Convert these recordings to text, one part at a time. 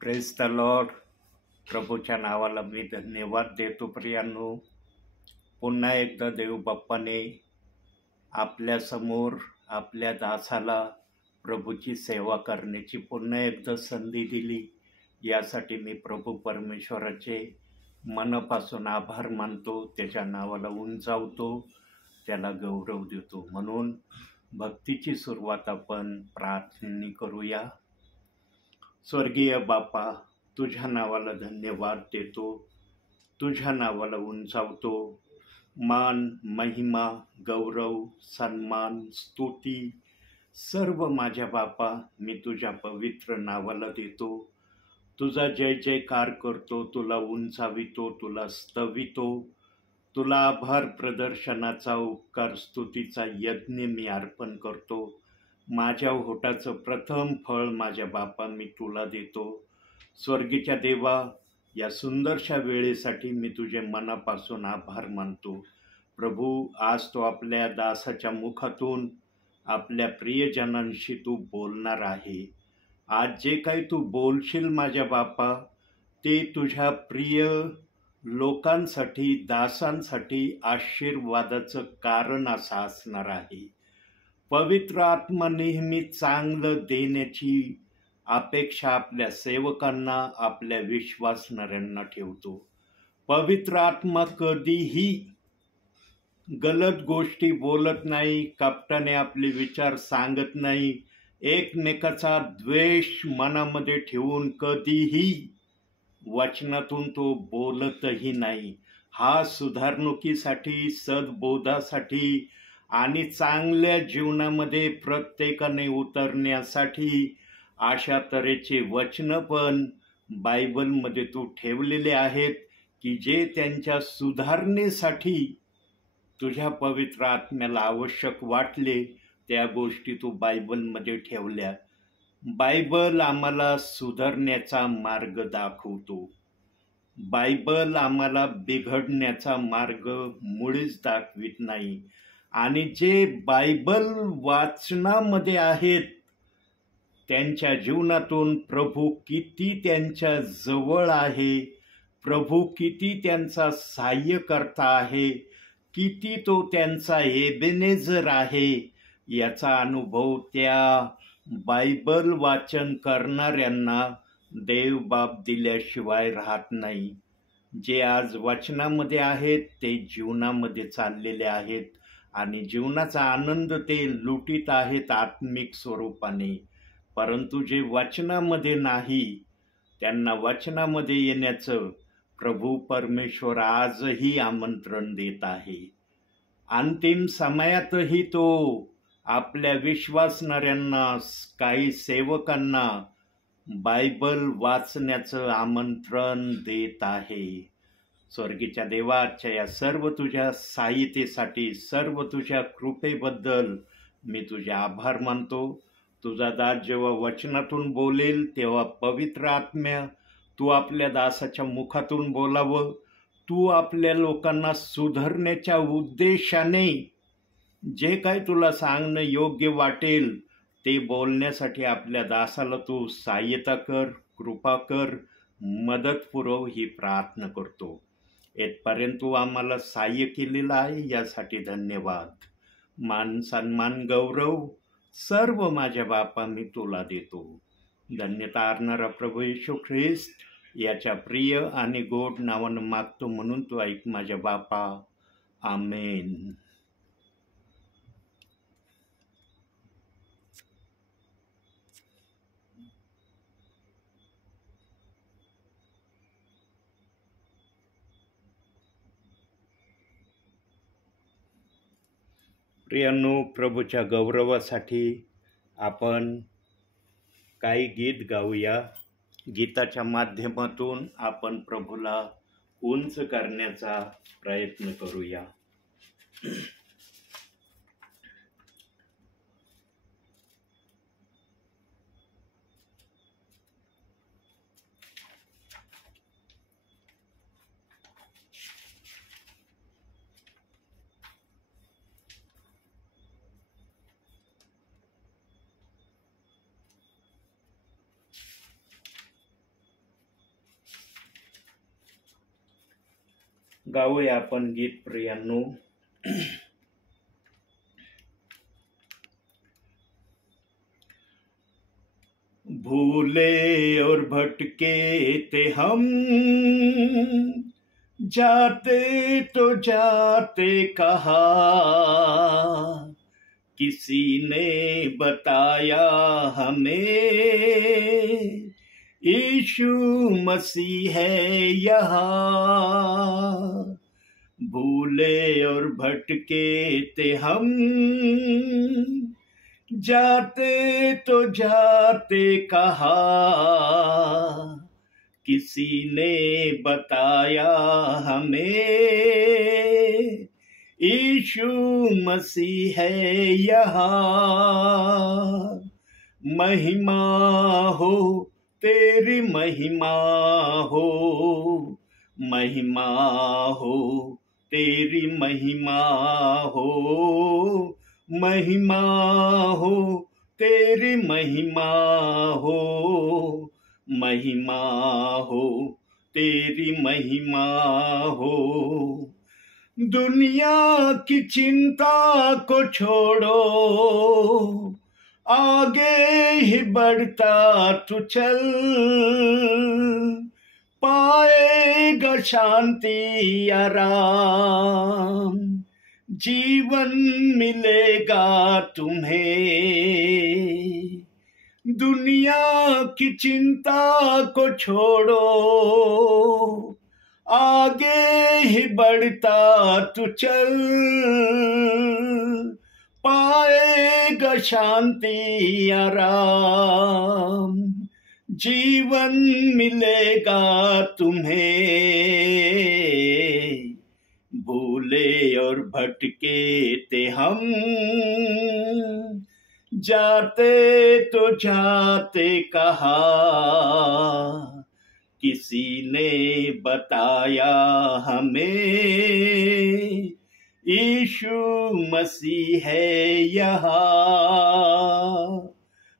Praise the Lord. प्रभूच्या नावाला मी धन्यवाद देतो. प्रियांनो, पुन्हा एकदा देव बाप्पाने आपल्यासमोर आपल्या दासाला प्रभूची सेवा करण्याची पुन्हा एकदा संधी दिली. यासाठी मी प्रभू परमेश्वराचे मनापासून आभार मानतो, त्याच्या नावाला उंचावतो, त्याला गौरव देतो. म्हणून भक्तीची सुरुवात आपण प्रार्थनेने करूया. स्वर्गीय बापा, तुझ्या नावाला धन्यवाद देतो, तुझ्या नावाला उंचावतो. मान, महिमा, गौरव, सन्मान, स्तुती सर्व माझ्या बापा मी तुझ्या पवित्र नावाला देतो. तुझा जय जयकार करतो, तुला उंचावितो, तुला स्तवितो. तुला आभार प्रदर्शनाचा, उपकार स्तुतीचा यज्ञ मी अर्पण करतो. माझ्या ओठाचं प्रथम फळ माझ्या बापा मी तुला देतो. स्वर्गीच्या देवा, या सुंदरशा वेळेसाठी मी तुझे मनापासून आभार मानतो. प्रभू, आज तो आपल्या दासाच्या मुखातून आपल्या प्रियजनांशी तू बोलणार आहे. आज जे काही तू बोलशील माझ्या बापा, ते तुझ्या प्रिय लोकांसाठी, दासांसाठी आशीर्वादाचं कारण असं असणार आहे. पवित्र आत्मा नेहमी चांगलं देण्याची अपेक्षा आपल्या सेवकांना, आपल्या विश्वासणाऱ्यांना ठेवतो. पवित्र आत्मा कधीही गलत गोष्टी बोलत नाही, कपटाने आपले विचार सांगत नाही, एकमेकाचा द्वेष मनामध्ये ठेवून कधीही वचनातून तो बोलतही नाही. हा सुधारणुकीसाठी, सद्बोधासाठी आणि चांगल्या जीवनामध्ये प्रत्येकाने उतरण्यासाठी अशा तऱ्हेचे वचनं पण बायबलमध्ये तू ठेवलेले आहेत की जे त्यांच्या सुधारणेसाठी तुझ्या पवित्र आत्म्याला आवश्यक वाटले, त्या गोष्टी तू बायबलमध्ये ठेवल्या. बायबल आम्हाला सुधारण्याचा मार्ग दाखवतो. बायबल आम्हाला बिघडण्याचा मार्ग मुळीच दाखवित नाही. आणि जे बायबल वाचनामध्ये आहेत त्यांच्या जीवनातून प्रभू किती त्यांच्या जवळ आहे, प्रभू किती त्यांचा सहाय्यकर्ता आहे, किती तो त्यांचा एबेनेझर आहे, याचा अनुभव त्या बायबल वाचन करणाऱ्यांना देव बाप दिल्याशिवाय राहत नाही. जे आज वचनामध्ये आहेत ते जीवनामध्ये चाललेले आहेत आणि जीवनाचा आनंद ते लुटीत आहेत आत्मिक स्वरूपाने. परंतु जे वचनामध्ये नाही, त्यांना वचनामध्ये येण्याचं प्रभू परमेश्वर आजही आमंत्रण देत आहे. अंतिम समयातही तो आपल्या विश्वासणाऱ्यांना, काही सेवकांना बायबल वाचण्याचं आमंत्रण देत आहे. स्वर्गीच्या देवाच्या या सर्व तुझ्या सहाय्यतेसाठी, सर्व तुझ्या कृपेबद्दल मी तुझे आभार मानतो. तुझा दास जेव्हा वचनातून बोलेल तेव्हा पवित्र आत्म्या तू आपल्या दासाच्या मुखातून बोलावं. तू आपल्या लोकांना सुधारण्याच्या उद्देशाने जे काही तुला सांगणं योग्य वाटेल ते बोलण्यासाठी आपल्या दासाला तू सहाय्यता कर, कृपा कर, मदत पुरव ही प्रार्थना करतो. येथपर्यंत तू आम्हाला सहाय्य केलेलं आहे, यासाठी धन्यवाद. मान, सन्मान, गौरव सर्व माझ्या बापा मी तुला देतो. धन्यता अर्णारा प्रभू येशू ख्रिस्त याच्या प्रिय आणि गोड नावानं मागतो, म्हणून तू ऐक माझ्या बापा. आमेन. प्रियांनो, प्रभूच्या गौरवासाठी आपण काही गीत गाऊया. गीताच्या माध्यमातून आपण प्रभूला उंच करण्याचा प्रयत्न करूया. गाऊया आपण गीत प्रियांनो. भूले और भटके थे हम, जाते तो जाते कहा, किसी ने बताया हमें, यीशु मसीह है यहाँ. भूले और भटके थे हम, जाते तो जाते कहा, किसी ने बताया हमें, यीशु मसीह है यहाँ. महिमा हो तेरी महिमा हो, महिमा हो तेरी महिमा हो, महिमा हो तेरी महिमा हो, महिमा हो तेरी महिमा हो. दुनिया की चिंता को छोड़ो, आगे ही बढ़ता तू चल, पाएगा शांति आराम, जीवन मिलेगा तुम्हें. दुनिया की चिंता को छोड़ो, आगे ही बढ़ता तू चल, पाएगा शांति आराम, जीवन मिलेगा तुम्हें. भूले और भटके थे हम, जाते तो जाते कहा, किसी ने बताया हमें, यीशु मसीह है यहाँ.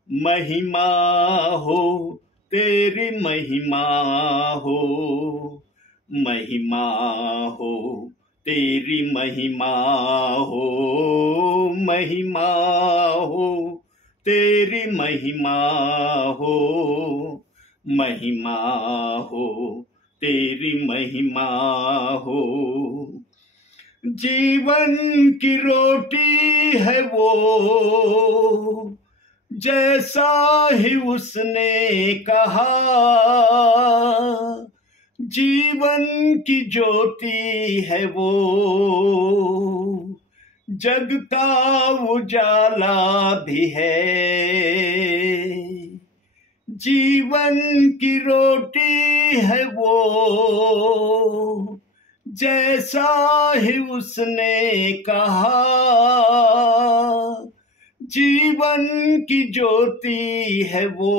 महिमा हो तेरी महिमा हो, महिमा हो तेरी महिमा हो, महिमा हो तेरी महिमा हो, महिमा हो तेरी महिमा हो. जीवन की रोटी है वो, जैसा ही उसने कहा, जीवन की ज्योति है वो, जग का उजाला भी है. जीवन की रोटी है वो, जैसा ही उसने कहा, जीवन की ज्योति है वो,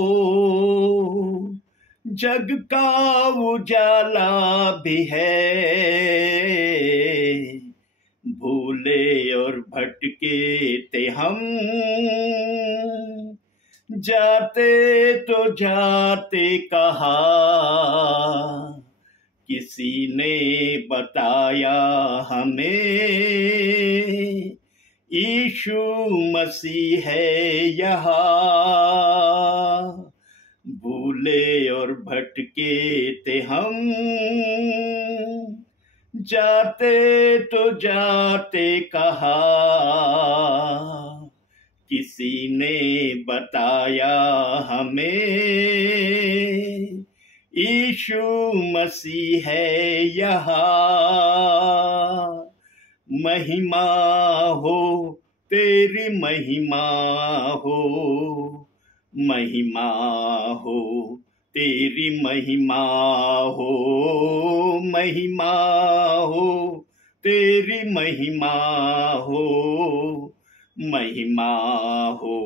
जग का उजाला भी है. भूले और भटके थे हम, जाते तो जाते कहा, किसी ने बताया हमें, यीशु मसीह है यहाँ. भूले और भटके थे हम, जाते तो जाते कहा, किसी ने बताया हमें, यीशु मसीह है यहाँ. महिमा हो तेरी महिमा हो, महिमा हो तेरी महिमा हो, महिमा हो तेरी महिमा हो, महिमा हो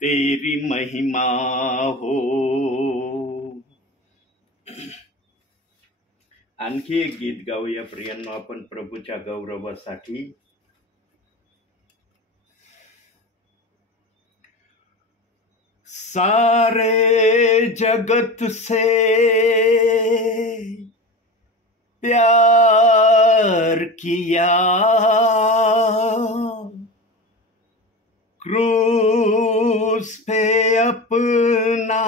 तेरी महिमा हो. आणखी एक गीत गाऊया प्रियांनो आपण प्रभूच्या गौरवासाठी. सारे जगत से प्यार किया, क्रूस पे अपना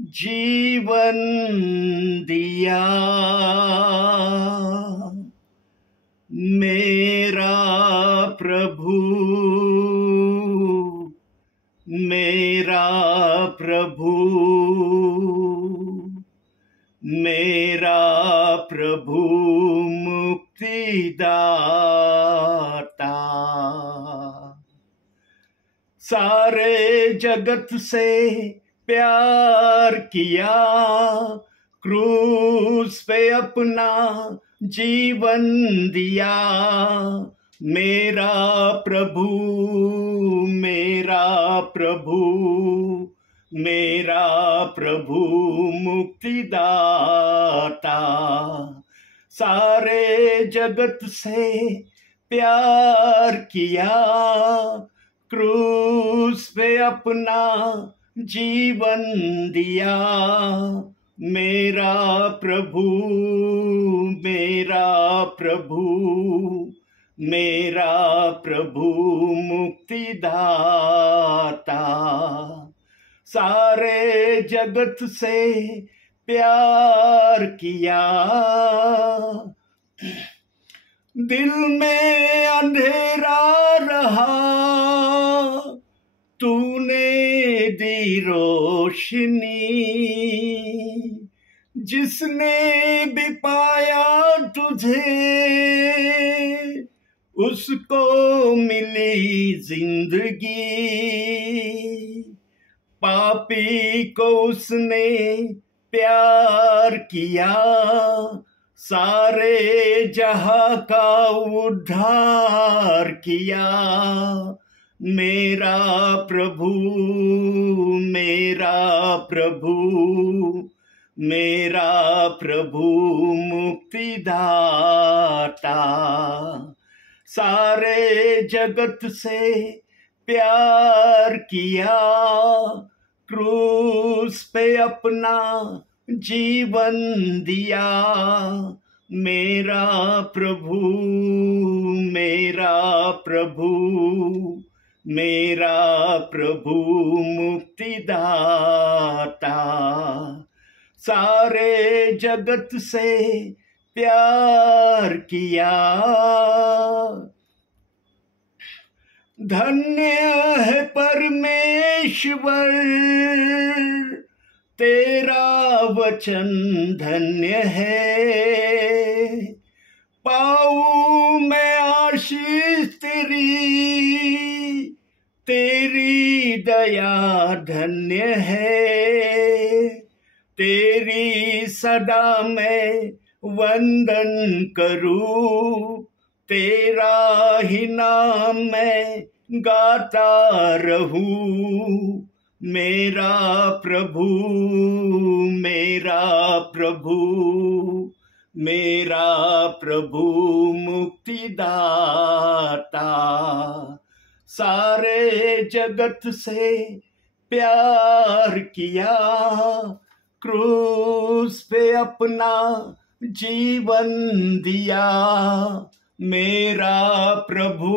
जीवन दिया, मेरा प्रभु, मेरा प्रभु, मेरा प्रभु मुक्तिदाता। सारे जगत से प्यार किया, क्रूस पे अपना जीवन दिया, मेरा प्रभु, मेरा प्रभु, मेरा प्रभु मुक्तिदाता। सारे जगत से प्यार किया, क्रूस पे अपना जीवन दिया, मेरा प्रभु, मेरा प्रभु, मेरा प्रभु मुक्तिदाता। सारे जगत से प्यार किया, दिल में अंधेरा रहा, तूने दी रोशनी, जिसने भी पाया तुझे, उसको मिली जिंदगी। पापी को उसने प्यार किया, सारे जहां का उद्धार किया, मेरा प्रभु, मेरा प्रभु, मेरा प्रभु मुक्तिदाता। सारे जगत से प्यार किया, क्रूस पे अपना जीवन दिया, मेरा प्रभु, मेरा प्रभु, मेरा प्रभु मुक्तिदाता। सारे जगत से प्यार किया, धन्य है परमेश्वर, तेरा वचन धन्य है। पाऊं मैं आशीष तेरी, तेरी दया धन्य है। तेरी सदा मैं वंदन करूं, तेरा ही नाम मैं गाता रहूं। मेरा प्रभु, मेरा प्रभु, मेरा प्रभु मुक्तिदाता। सारे जगत से प्यार किया, क्रूस पे अपना जीवन दिया। मेरा प्रभु,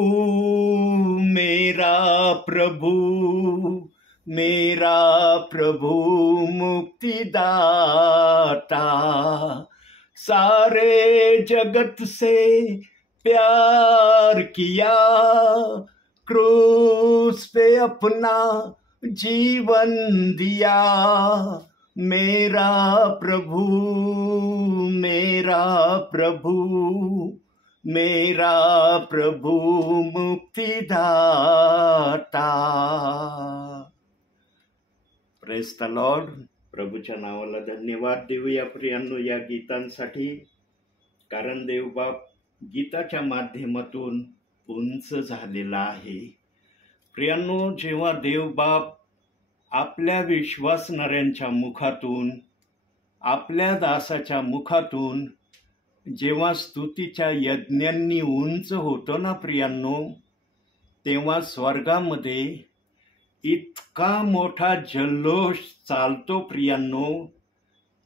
मेरा प्रभु, मेरा प्रभु मुक्तिदाता। सारे जगत से प्यार किया, क्रूस पे अपना जीवन दिया। मेरा प्रभु, मेरा प्रभु, मेरा प्रभु मुक्तिदाता। Praise the Lord. प्रभूच्या नावाला धन्यवाद देऊया प्रियांनो या गीतांसाठी, कारण देवबाप गीताच्या माध्यमातून उंच झालेला आहे. प्रियांनो, जेव्हा देवबाप आपल्या विश्वासणाऱ्यांच्या मुखातून, आपल्या दासाच्या मुखातून जेव्हा स्तुतीच्या यज्ञांनी उंच होतो ना प्रियांनो, तेव्हा स्वर्गामध्ये इतका मोठा जल्लोष चालतो प्रियांनो,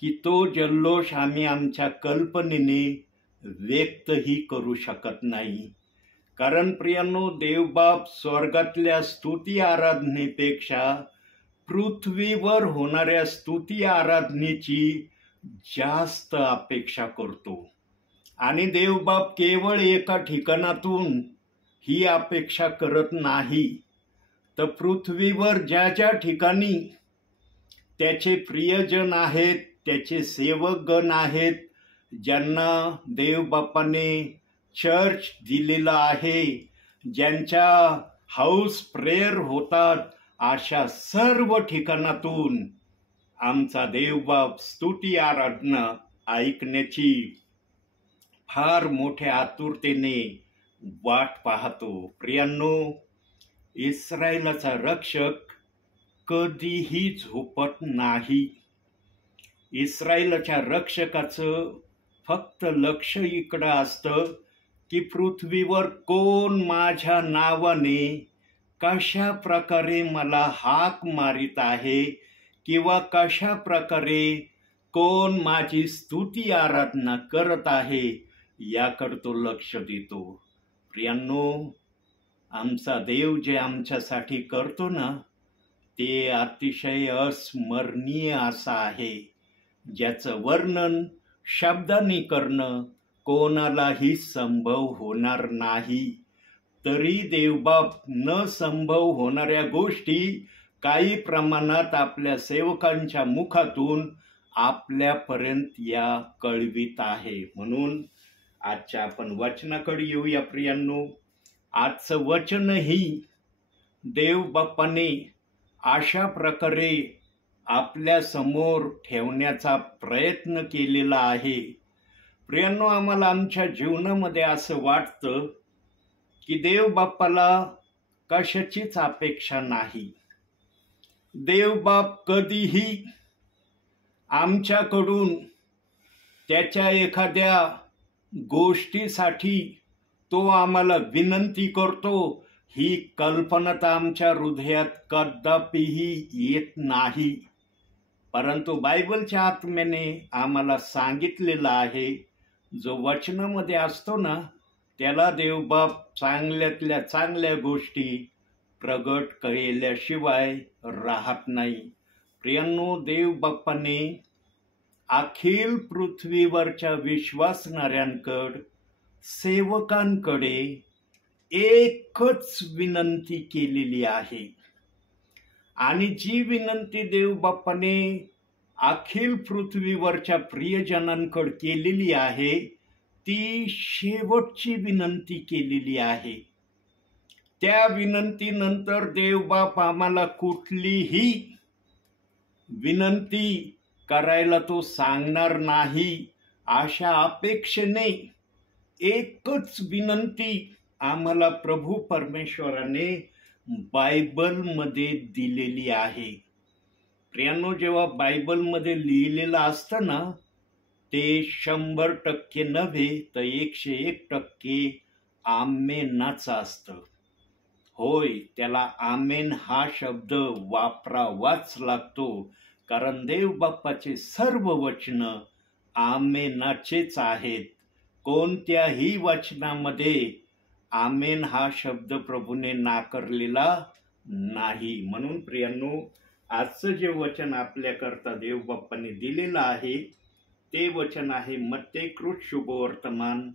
की तो जल्लोष आम्ही आमच्या कल्पनेने व्यक्तही करू शकत नाही. कारण प्रियांनो, देवबाप स्वर्गातल्या स्तुती आराधनेपेक्षा पृथ्वीवर होणाऱ्या स्तुती आराधनेची जास्त अपेक्षा करतो. आणि देवबाप केवळ एका ठिकाणातून ही अपेक्षा करत नाही, तर पृथ्वीवर ज्या ज्या ठिकाणी त्याचे प्रियजन आहेत, त्याचे सेवकगण आहेत, ज्यांना देवबापाने चर्च दिलेला आहे, ज्यांच्या हाऊस प्रेयर होतात, अशा सर्व ठिकाणातून आमचा देवबाप स्तुती आराधना ऐकण्याची फार मोठ्या आतुरतेने वाट पाहतो. प्रियांनो, इस्रायलाचा रक्षक कधीही झोपत नाही. इस्रायलाच्या रक्षकाचं फक्त लक्ष इकडं असतं की पृथ्वीवर कोण माझ्या नावाने कशा प्रकारे मला हाक मारित आहे, किंवा कशा प्रकारे कोण माझी स्तुती आराधना करत आहे, याकडे तो लक्ष देतो. प्रियांनो, आमचा देव जे आमच्यासाठी करतो ना, ते अतिशय अस्मरणीय असं आहे, ज्याचं वर्णन शब्दांनी करणं कोणालाही संभव होणार नाही. तरी देवबाप न संभव होणाऱ्या गोष्टी काही प्रमाणात आपल्या सेवकांच्या मुखातून आपल्यापर्यंत या कळवित आहे. म्हणून आजच्या आपण वचनाकडे येऊया. प्रियांनो, आजचं वचनही देवबापाने अशा प्रकारे आपल्या समोर ठेवण्याचा प्रयत्न केलेला आहे. प्रियांनो, आम्हाला आमच्या जीवनामध्ये असं वाटतं की देवबापाला कशाचीच अपेक्षा नाही. देवबाप कधीही आमच्याकडून त्याच्या एखाद्या गोष्टीसाठी तो आम्हाला विनंती करतो, ही कल्पना तर आमच्या हृदयात कदापिही येत नाही. परंतु बायबलच्या आत्म्याने आम्हाला सांगितलेलं आहे, जो वचनामध्ये असतो ना, त्याला देवबाप चांगल्यातल्या चांगल्या गोष्टी प्रगट केल्याशिवाय राहत नाही. प्रियांनो, देवबापाने अखिल पृथ्वीवरच्या विश्वासणाऱ्यांकडे, सेवकांकडे एकच विनंती केलेली आहे. आणि जी विनंती देवबापाने अखिल पृथ्वीवरच्या प्रियजनांकडे केलेली आहे, ती शेवटची विनंती केलेली आहे. त्या विनंतीनंतर देवबाप आम्हाला कुठलीही विनंती करायला तो सांगणार नाही. अशा अपेक्षेने एकच विनंती आम्हाला प्रभू परमेश्वराने बायबलमध्ये दिलेली आहे. प्रियांनो, जेव्हा बायबलमध्ये लिहिलेलं असतं ना, ते 100% नव्हे तर 101% आमेनाचं असतं. होय, त्याला आमेन हा शब्द वापरावाच लागतो, कारण देवबापाचे सर्व वचन आमेनाचेच आहेत. कोणत्याही वचनामध्ये आमेन हा शब्द प्रभूने नाकारलेला नाही. म्हणून प्रियांनो, आजचं जे वचन आपल्याकरता देवबापाने दिलेलं आहे, ते वचन आहे मत्तेकृत शुभवर्तमान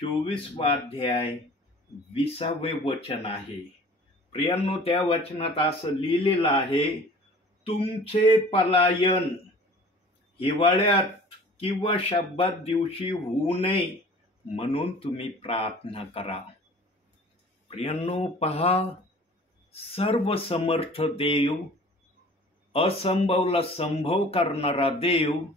24वा अध्याय 20वे वचन आहे. प्रियांनो, त्या वचनात असं लिहिलेलं आहे, तुमचे पलायन हिवाळ्यात किंवा शब्दात दिवशी होऊ नये म्हणून तुम्ही प्रार्थना करा. प्रियांनो, पहा, सर्व समर्थ देव, असंभवला संभव करणारा देव,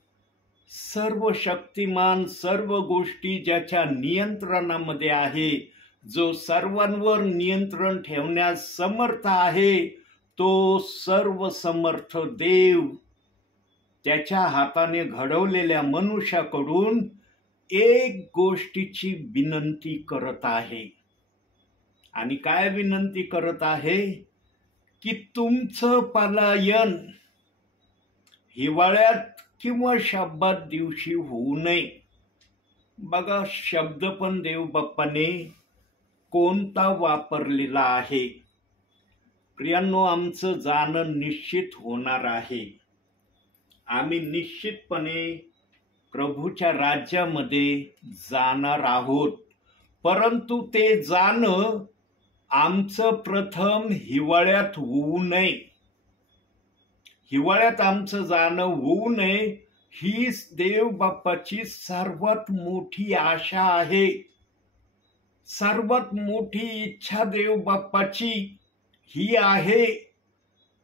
सर्व शक्तिमान, सर्व गोष्टी ज्याच्या नियंत्रणामध्ये आहे, जो सर्वांवर नियंत्रण ठेवण्यास समर्थ आहे, तो सर्व समर्थ देव त्याच्या हाताने घडवलेल्या मनुष्याकडून एक गोष्टीची विनंती करत आहे. आणि काय विनंती करत आहे? की तुमचं पलायन हिवाळ्यात किंवा शब्दात दिवशी होऊ नये. बघा, शब्द पण देव बाप्पाने कोणता वापरलेला आहे. प्रियांनो, आमचं जाणं निश्चित होणार आहे. आम्ही निश्चितपणे प्रभूच्या राज्यामध्ये जाणार आहोत. परंतु ते जाणं आमचं प्रथम हिवाळ्यात होऊ नये. हिवाळ्यात आमचं जाणं होऊ नये हीच देव बाप्पाची सर्वात मोठी आशा आहे. सर्वात मोठी इच्छा देव बाप्पाची ही आहे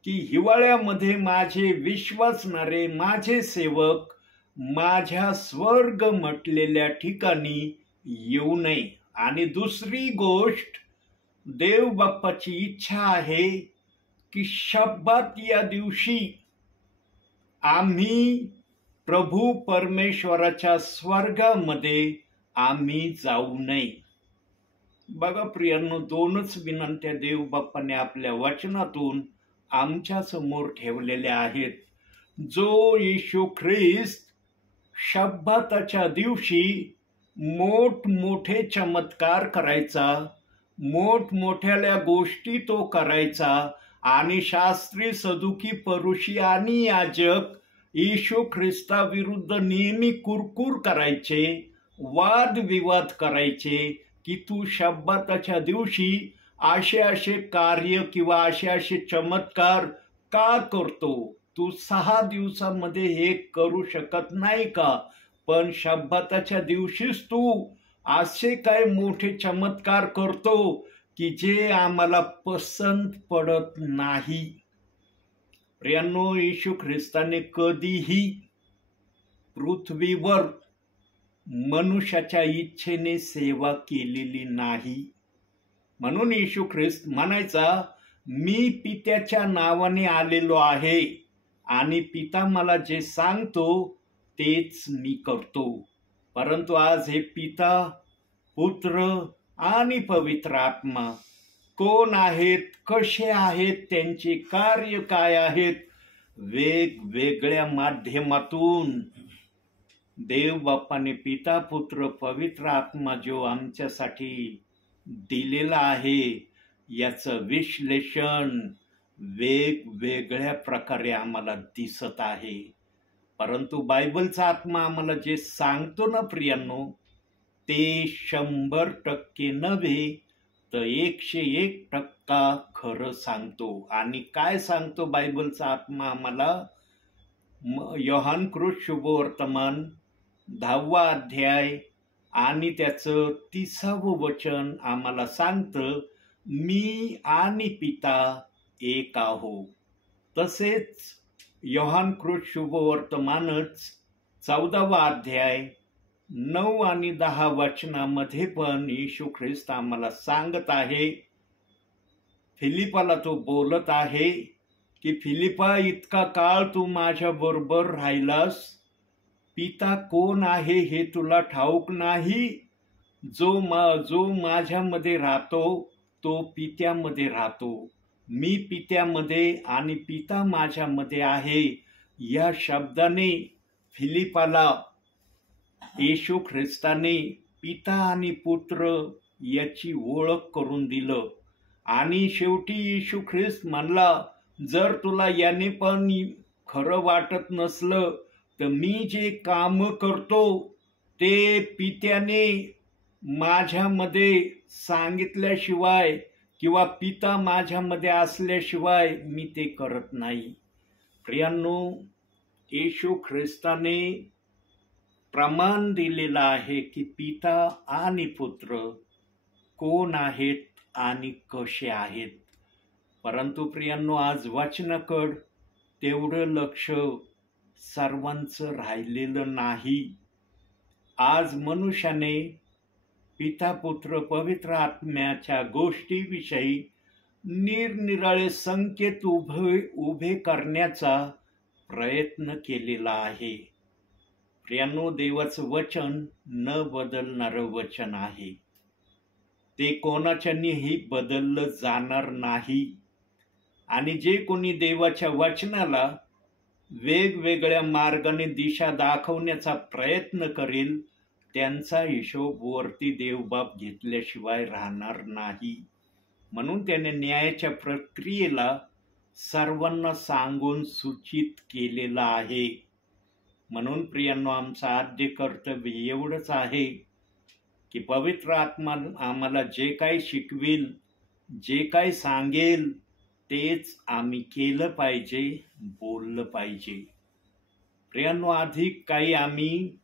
की हिवाळ्यामध्ये माझे विश्वासणारे माझे सेवक माझ्या स्वर्ग म्हटलेल्या ठिकाणी येऊ नये. आणि दुसरी गोष्ट, देव बाप्पाची इच्छा आहे की शब्बात या दिवशी आम्ही प्रभू परमेश्वराच्या स्वर्गामध्ये आम्ही जाऊ नये. बघा प्रियांनो, दोनच विनंत्या देव बाप्पाने आपल्या वचनातून आमच्या समोर ठेवलेल्या आहेत. जो येशू ख्रिस्त शब्बाताच्या दिवशी मोठमोठे चमत्कार करायचा, मोठमोठ्या गोष्टी तो करायचा आणि शास्त्री, सदुकी, परुषी आणि याजक येशू ख्रिस्ताविरुद्ध नेहमी कुरकुर करायचे, वादविवाद करायचे की तू शब्बाताच्या दिवशी असे कार्य किंवा असे चमत्कार का करतो? तू 6 दिवसामध्ये हे करू शकत नाही का? पण शब्बाताच्या दिवशीच तू असे काय मोठे चमत्कार करतो की जे आम्हाला पसंत पडत नाही. प्रियांनो, येशू ख्रिस्ताने कधीही पृथ्वीवर मनुष्याच्या इच्छेने सेवा केलेली नाही. म्हणून येशू ख्रिस्त म्हणायचा, मी पित्याच्या नावाने आलेलो आहे आणि पिता मला जे सांगतो तेच मी करतो. परंतु आज हे पिता, पुत्र आणि पवित्र आत्मा कोण आहेत, कसे आहेत, त्यांचे कार्य काय आहेत, वेगवेगळ्या माध्यमातून देव बाप्पाने पिता, पुत्र, पवित्र आत्मा जो आमच्यासाठी दिलेला आहे याचं विश्लेषण वेगवेगळ्या प्रकारे आम्हाला दिसत आहे. परंतु बायबलचा आत्मा आम्हाला जे सांगतो ना प्रियांनो, ते 100% नव्हे तर 101% खरं सांगतो. आणि काय सांगतो बायबलचा आत्मा आम्हाला? योहान कृत शुभवर्तमान 10वा अध्याय आणि त्याचं 30वं वचन आम्हाला सांगतं, मी आणि पिता एक आहो. तसेच योहान कृत शुभवर्तमानच 14वा अध्याय 9 आणि 10 वचनामध्ये पण येशू ख्रिस्त आम्हाला सांगत आहे, फिलिपाला तो बोलत आहे की फिलिपा, इतका काळ तू माझ्या बरोबर राहिलास, पिता कोण आहे हे तुला ठाऊक नाही? जो माझ्यामध्ये राहतो तो पित्यामध्ये राहतो, मी पित्यामध्ये आणि पिता माझ्यामध्ये आहे. या शब्दाने फिलिपाला येशू ख्रिस्ताने पिता आणि पुत्र याची ओळख करून दिलं. आणि शेवटी येशू ख्रिस्त म्हणला, जर तुला याने पण खरं वाटत नसलं तर मी जे काम करतो ते पित्याने माझ्यामध्ये सांगितल्याशिवाय किंवा पिता माझ्यामध्ये असल्याशिवाय मी ते करत नाही. प्रियांनो, येशू ख्रिस्ताने प्रमाण दिलेलं आहे की पिता आणि पुत्र कोण आहेत आणि कसे आहेत. परंतु प्रियांनो, आज वचनाकड तेवढं लक्ष सर्वांचं राहिलेलं नाही. आज मनुष्याने पिता, पुत्र, पवित्र आत्म्याच्या गोष्टीविषयी निरनिराळे संकेत उभे करण्याचा प्रयत्न केलेला आहे. प्रियांनो, देवाचं वचन न बदलणारं वचन आहे. ते कोणाच्यानेही बदललं जाणार नाही. आणि जे कोणी देवाच्या वचनाला वेगवेगळ्या मार्गाने दिशा दाखवण्याचा प्रयत्न करेल त्यांचा हिशोब वरती देवबाप घेतल्याशिवाय राहणार नाही. म्हणून त्याने न्यायाच्या प्रक्रियेला सर्वांना सांगून सूचित केलेलं आहे. म्हणून प्रियांनो, आमचं आद्य कर्तव्य एवढंच आहे की पवित्र आत्मा आम्हाला जे काही शिकवेल, जे काही सांगेल तेच आम्ही केलं पाहिजे, बोललं पाहिजे. प्रियांनो, अधिक काही आम्ही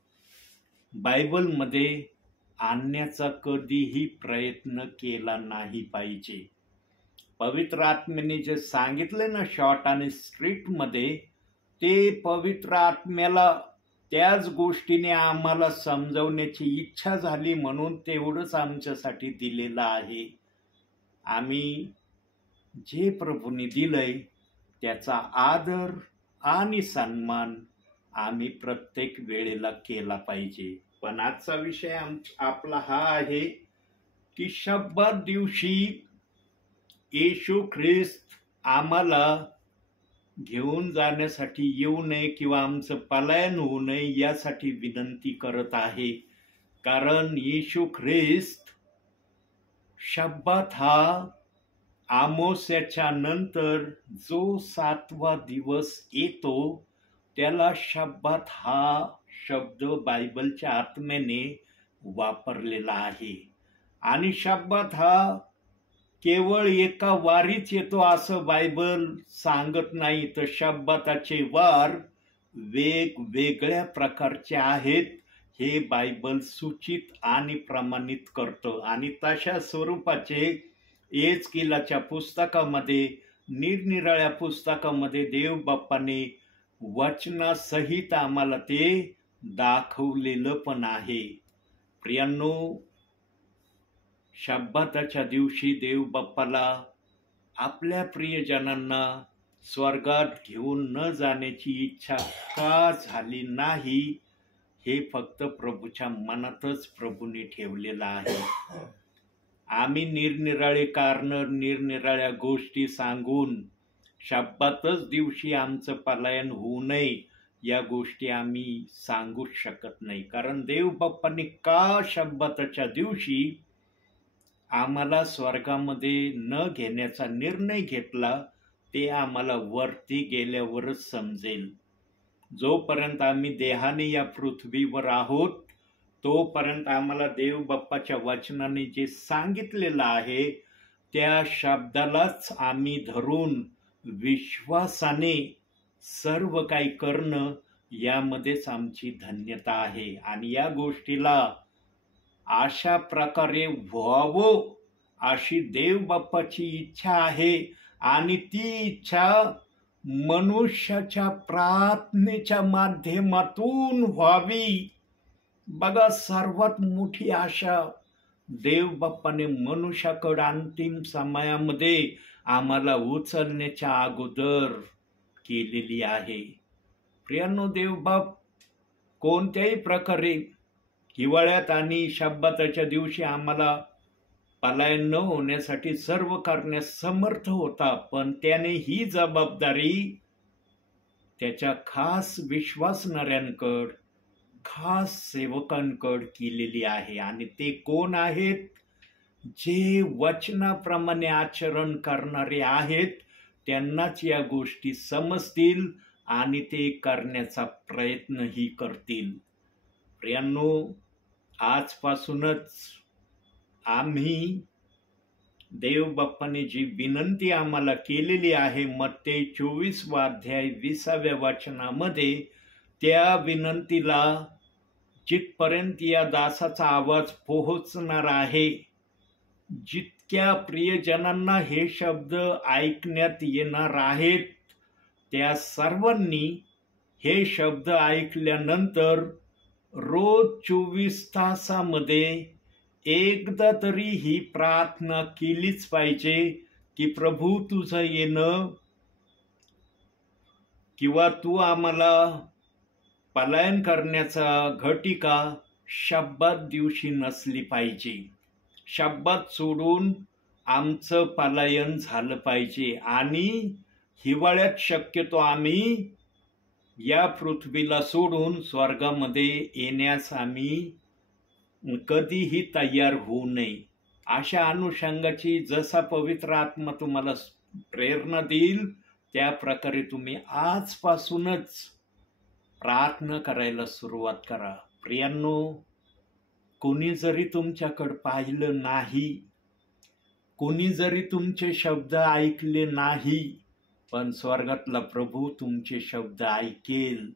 बायबलमध्ये आणण्याचा कधीही प्रयत्न केला नाही पाहिजे. पवित्र आत्म्याने जे सांगितले ना शॉर्ट आणि स्ट्रिक्टमध्ये, ते पवित्र आत्म्याला त्याच गोष्टीने आम्हाला समजवण्याची इच्छा झाली म्हणून तेवढंच आमच्यासाठी दिलेलं आहे. आम्ही जे प्रभूने दिलंय त्याचा आदर आणि सन्मान आम्ही प्रत्येक वेळेला केला पाहिजे. पण आजचा विषय आपला हा आहे की शब्दात दिवशी येशू ख्रिस्त आम्हाला घेऊन जाण्यासाठी येऊ नये किंवा आमचं पलायन होऊ नये यासाठी विनंती करत आहे. कारण येशू ख्रिस्त शब्दात हा अमावास्येच्या नंतर जो 7वा दिवस येतो त्याला शब्दात हा शब्द बायबलच्या आत्म्याने वापरलेला आहे. आणि शब्दात हा केवळ एका वारीच येतो असं बायबल सांगत नाही, तर शब्दाचे वार वेगवेगळ्या प्रकारचे आहेत हे बायबल सूचित आणि प्रमाणित करतं. आणि तशा स्वरूपाचे एहेजकेलाच्या पुस्तकामध्ये, निरनिराळ्या पुस्तकामध्ये देव बाप्पाने वचनासहित आम्हाला ते दाखवलेलं पण आहे. प्रियांनो, शब्दाच्या दिवशी देव बाप्पाला आपल्या प्रियजनांना स्वर्गात घेऊन न जाण्याची इच्छा का झाली नाही हे फक्त प्रभूच्या मनातच प्रभूने ठेवलेलं आहे. आम्ही निरनिराळे कारण, निरनिराळ्या गोष्टी सांगून शब्दातच दिवशी आमचं पलायन होऊ नये या गोष्टी आम्ही सांगूच शकत नाही. कारण देव बाप्पांनी का शब्दाच्या दिवशी आम्हाला स्वर्गामध्ये न घेण्याचा निर्णय घेतला ते आम्हाला वरती गेल्यावरच समजेल. जोपर्यंत आम्ही देहाने या पृथ्वीवर आहोत तोपर्यंत आम्हाला देव बाप्पाच्या वचनाने जे सांगितलेलं आहे त्या शब्दालाच आम्ही धरून विश्वासाने सर्व काही करणं यामध्येच आमची धन्यता आहे. आणि या गोष्टीला अशा प्रकारे व्हावं अशी देव बाप्पाची इच्छा आहे. आणि ती इच्छा मनुष्याच्या प्रार्थनेच्या माध्यमातून व्हावी. बघा, सर्वात मोठी आशा देव बाप्पाने मनुष्याकडे अंतिम समयामध्ये आम्हाला उचलण्याच्या अगोदर केलेली आहे. प्रियांनो, देवबाप कोणत्याही प्रकारे हिवाळ्यात आणि शब्दाच्या दिवशी आम्हाला पलायन न होण्यासाठी सर्व करण्यास समर्थ होता, पण त्याने ही जबाबदारी त्याच्या खास विश्वासणाऱ्यांकडे, खास सेवकांकडे केलेली आहे. आणि ते कोण आहेत? जे वचनाप्रमाणे आचरण करणारे आहेत. त्यांनाच या गोष्टी समजतील आणि ते करण्याचा प्रयत्नही करतील. प्रियांनो, आजपासूनच आम्ही देव बाप्पाने जी विनंती आम्हाला केलेली आहे मत्ते 24 अध्याय 20व्या वचनामध्ये, त्या विनंतीला जिथपर्यंत या दासाचा आवाज पोहोचणार आहे, जितक्या प्रियजनांना हे शब्द ऐकण्यात येणार आहेत त्या सर्वांनी हे शब्द ऐकल्यानंतर रोज 24 तासामध्ये एकदा तरी ही प्रार्थना केलीच पाहिजे की प्रभू, तुझं येणं किंवा तू आम्हाला पलायन करण्याचा घटिका शब्दात दिवशी नसली पाहिजे. शब्दात सोडून आमचं पलायन झालं पाहिजे. आणि हिवाळ्यात शक्यतो आम्ही या पृथ्वीला सोडून स्वर्गामध्ये येण्यास आम्ही कधीही तयार होऊ नये. अशा अनुषंगाची जसा पवित्र आत्मा तुम्हाला प्रेरणा देईल त्या प्रकारे तुम्ही आजपासूनच प्रार्थना करायला सुरुवात करा. प्रियांनो, कोणी जरी तुमच्याकडे पाहिलं नाही, कोणी जरी तुमचे शब्द ऐकले नाही, पण स्वर्गातला प्रभू तुमचे शब्द ऐकेल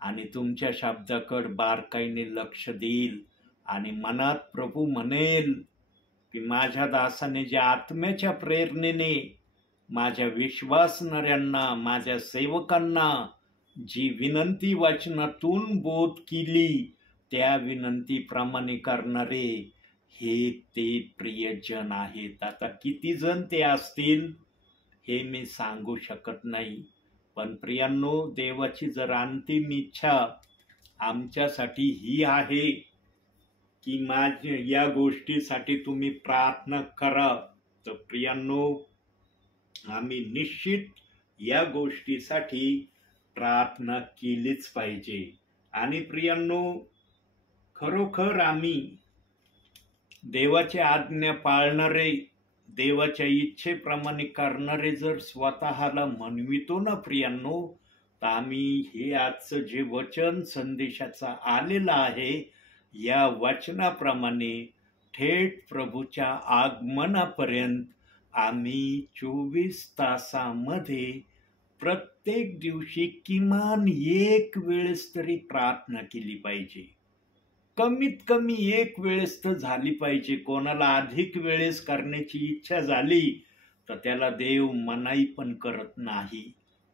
आणि तुमच्या शब्दाकडे बारकाईने लक्ष देईल आणि मनात प्रभू म्हणेल की माझ्या दासाने ज्या आत्म्याच्या प्रेरणेने माझ्या विश्वासणाऱ्यांना, माझ्या सेवकांना जी विनंती वचनातून बोध केली त्या विनंतीप्रमाणे करणारे हे ते प्रियजन आहेत. आता किती जण ते असतील हे मी सांगू शकत नाही, पण प्रियांनो, देवाची जर अंतिम इच्छा आमच्यासाठी ही आहे की या गोष्टीसाठी तुम्ही प्रार्थना करा, तर प्रियांनो, आम्ही निश्चित या गोष्टीसाठी प्रार्थना केलीच पाहिजे. आणि प्रियांनो, खरोखर आम्ही देवाची आज्ञा पाळणारे, देवाच्या इच्छेप्रमाणे करणारे जर स्वतःला म्हणवितो ना प्रियांनो, तर आम्ही हे आजचं जे वचन संदेशाचा आलेलं आहे या वचनाप्रमाणे थेट प्रभूच्या आगमनापर्यंत आम्ही 24 तासामध्ये प्रत्येक दिवशी किमान एक वेळेस तरी प्रार्थना केली पाहिजे. कमीत कमी एक वेळेस तर झाली पाहिजे. कोणाला अधिक वेळेस करण्याची इच्छा झाली तर त्याला देव मनाई पण करत नाही,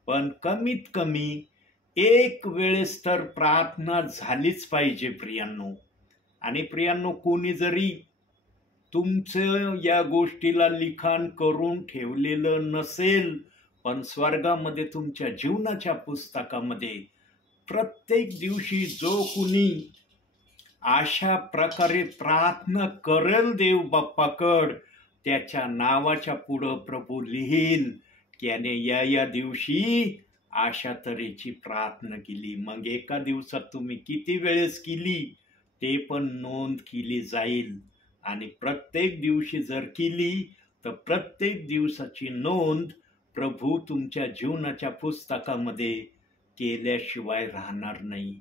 पण कमीत कमी एक वेळेस तर प्रार्थना झालीच पाहिजे प्रियांनो. आणि प्रियांनो, कोणी जरी तुमचं या गोष्टीला लिखाण करून ठेवलेलं नसेल, पण स्वर्गामध्ये तुमच्या जीवनाच्या पुस्तकामध्ये प्रत्येक दिवशी जो कुणी अशा प्रकारे प्रार्थना करेल देव बाप्पाकड, त्याच्या नावाच्या पुढं प्रभू लिहील त्याने या दिवशी अशा तऱ्हेची प्रार्थना केली. मग एका दिवसात तुम्ही किती वेळेस केली ते पण नोंद केली जाईल. आणि प्रत्येक दिवशी जर केली तर प्रत्येक दिवसाची नोंद प्रभू तुमच्या जीवनाच्या पुस्तकामध्ये केल्याशिवाय राहणार नाही.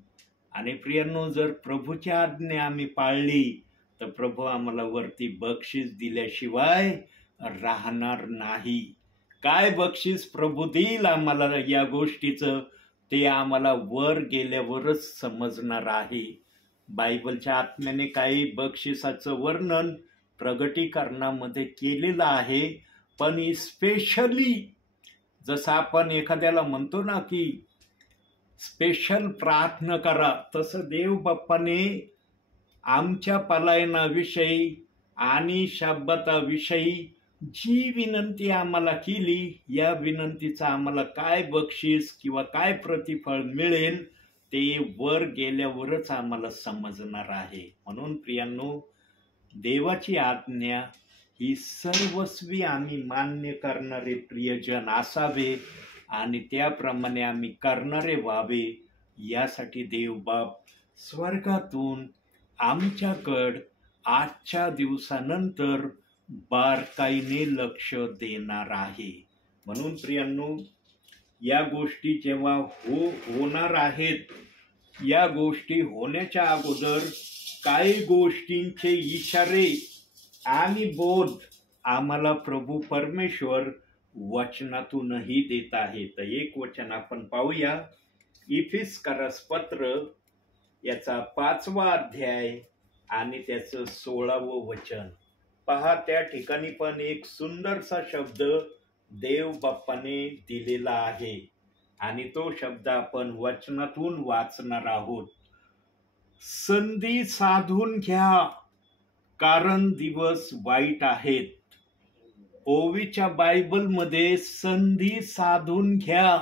आणि प्रियांनो, जर प्रभूची आज्ञा आम्ही पाळली तर प्रभू आम्हाला वरती बक्षीस दिल्याशिवाय राहणार नाही. काय बक्षीस प्रभू देईल आम्हाला या गोष्टीचं ते आम्हाला वर गेल्यावरच समजणार आहे. बायबलच्या आत्म्याने काही बक्षिसाचं वर्णन प्रगटीकरणामध्ये केलेलं आहे, पण स्पेशली जसं आपण एखाद्याला म्हणतो ना की स्पेशल प्रार्थना करा, तसं देव बाप्पाने आमच्या पलायनाविषयी आणि शब्दाविषयी जी विनंती आम्हाला केली, या विनंतीचा आम्हाला काय बक्षीस किंवा काय प्रतिफळ मिळेल ते वर गेल्यावरच आम्हाला समजणार आहे. म्हणून प्रियांनो, देवाची आज्ञा ही सर्वस्वी आम्ही मान्य करणारे प्रियजन असावे आणि त्याप्रमाणे आम्ही करणारे व्हावे, यासाठी देवबाप स्वर्गातून आमच्याकडं आजच्या दिवसानंतर बारकाईने लक्ष देणार आहे. म्हणून प्रियांनो, या गोष्टी जेव्हा होणार आहेत, या गोष्टी होण्याच्या अगोदर काही गोष्टींचे इशारे आणि बोध आम्हाला प्रभू परमेश्वर वचनातूनही देत आहे. तर एक वचन आपण पाहूया. इफिसकरास पत्र याचा 5वा अध्याय आणि त्याचं 16वं वचन पहा. त्या ठिकाणी पण एक सुंदरसा शब्द देव बाप्पाने दिलेला आहे आणि तो शब्द आपण वचनातून वाचणार आहोत. संधी साधून घ्या, कारण दिवस वाईट आहेत. ओवीच्या बायबलमध्ये संधी साधून घ्या,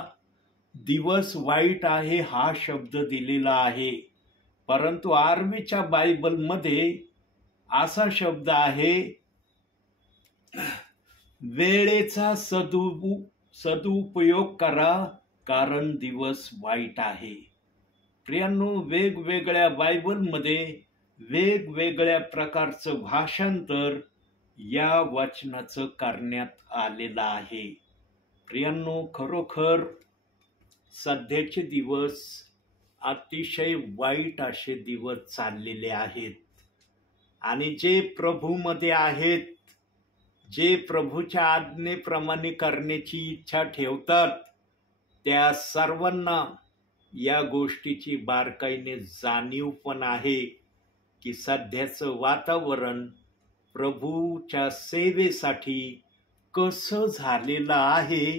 दिवस वाईट आहे हा शब्द दिलेला आहे. परंतु आरवीच्या बायबलमध्ये असा शब्द आहे, वेळेचा सदुपयोग करा, कारण दिवस वाईट आहे. प्रियांनो, वेगवेगळ्या बायबलमध्ये वेगवेगळ्या प्रकारचं भाषांतर या वचनाचं करण्यात आलेलं आहे. प्रियांनो, खरोखर सध्याचे दिवस अतिशय वाईट असे दिवस चाललेले आहेत आणि जे प्रभूमध्ये आहेत, जे प्रभूच्या आज्ञेप्रमाणे करण्याची इच्छा ठेवतात, त्या सर्वांना या गोष्टीची बारकाईने जाणीव पण आहे की सध्याचं वातावरण प्रभूच्या सेवेसाठी कसं झालेलं आहे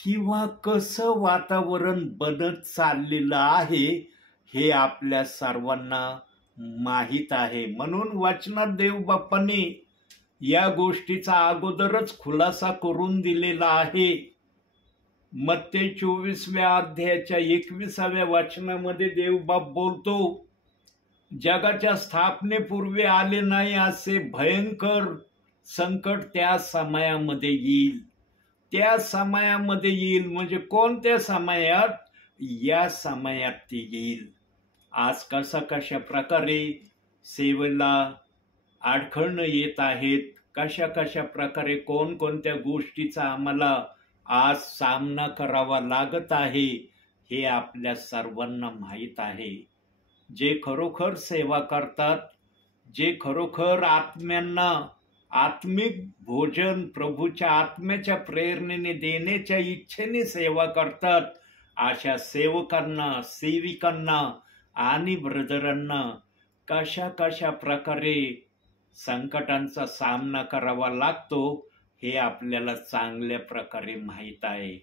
किंवा कसं वातावरण बनत चाललेलं आहे हे आपल्या सर्वांना माहीत आहे. म्हणून वचनात देवबापाने या गोष्टीचा अगोदरच खुलासा करून दिलेला आहे. मत्ते 24व्या अध्यायाच्या 21व्या वचनामध्ये देवबाप बोलतो, जगाच्या स्थापनेपूर्वी आले नाही असे भयंकर संकट त्या समयामध्ये येईल. त्या समयामध्ये येईल म्हणजे कोणत्या समयात? या समयात ते येईल. आज कशा प्रकारे सेवेला अडखळणं येत आहेत, कशा प्रकारे कोणकोणत्या गोष्टीचा आम्हाला आज सामना करावा लागत आहे हे आपल्या सर्वांना माहीत आहे. जे खरोखर सेवा करतात, जे खरोखर आत्म्यांना आत्मिक भोजन प्रभूच्या आत्म्याच्या प्रेरणेने देण्याच्या इच्छेने सेवा करतात, अशा सेवकांना, सेविकांना आणि ब्रदरांना कशा प्रकारे संकटांचा सामना करावा लागतो हे आपल्याला चांगल्या प्रकारे माहीत आहे.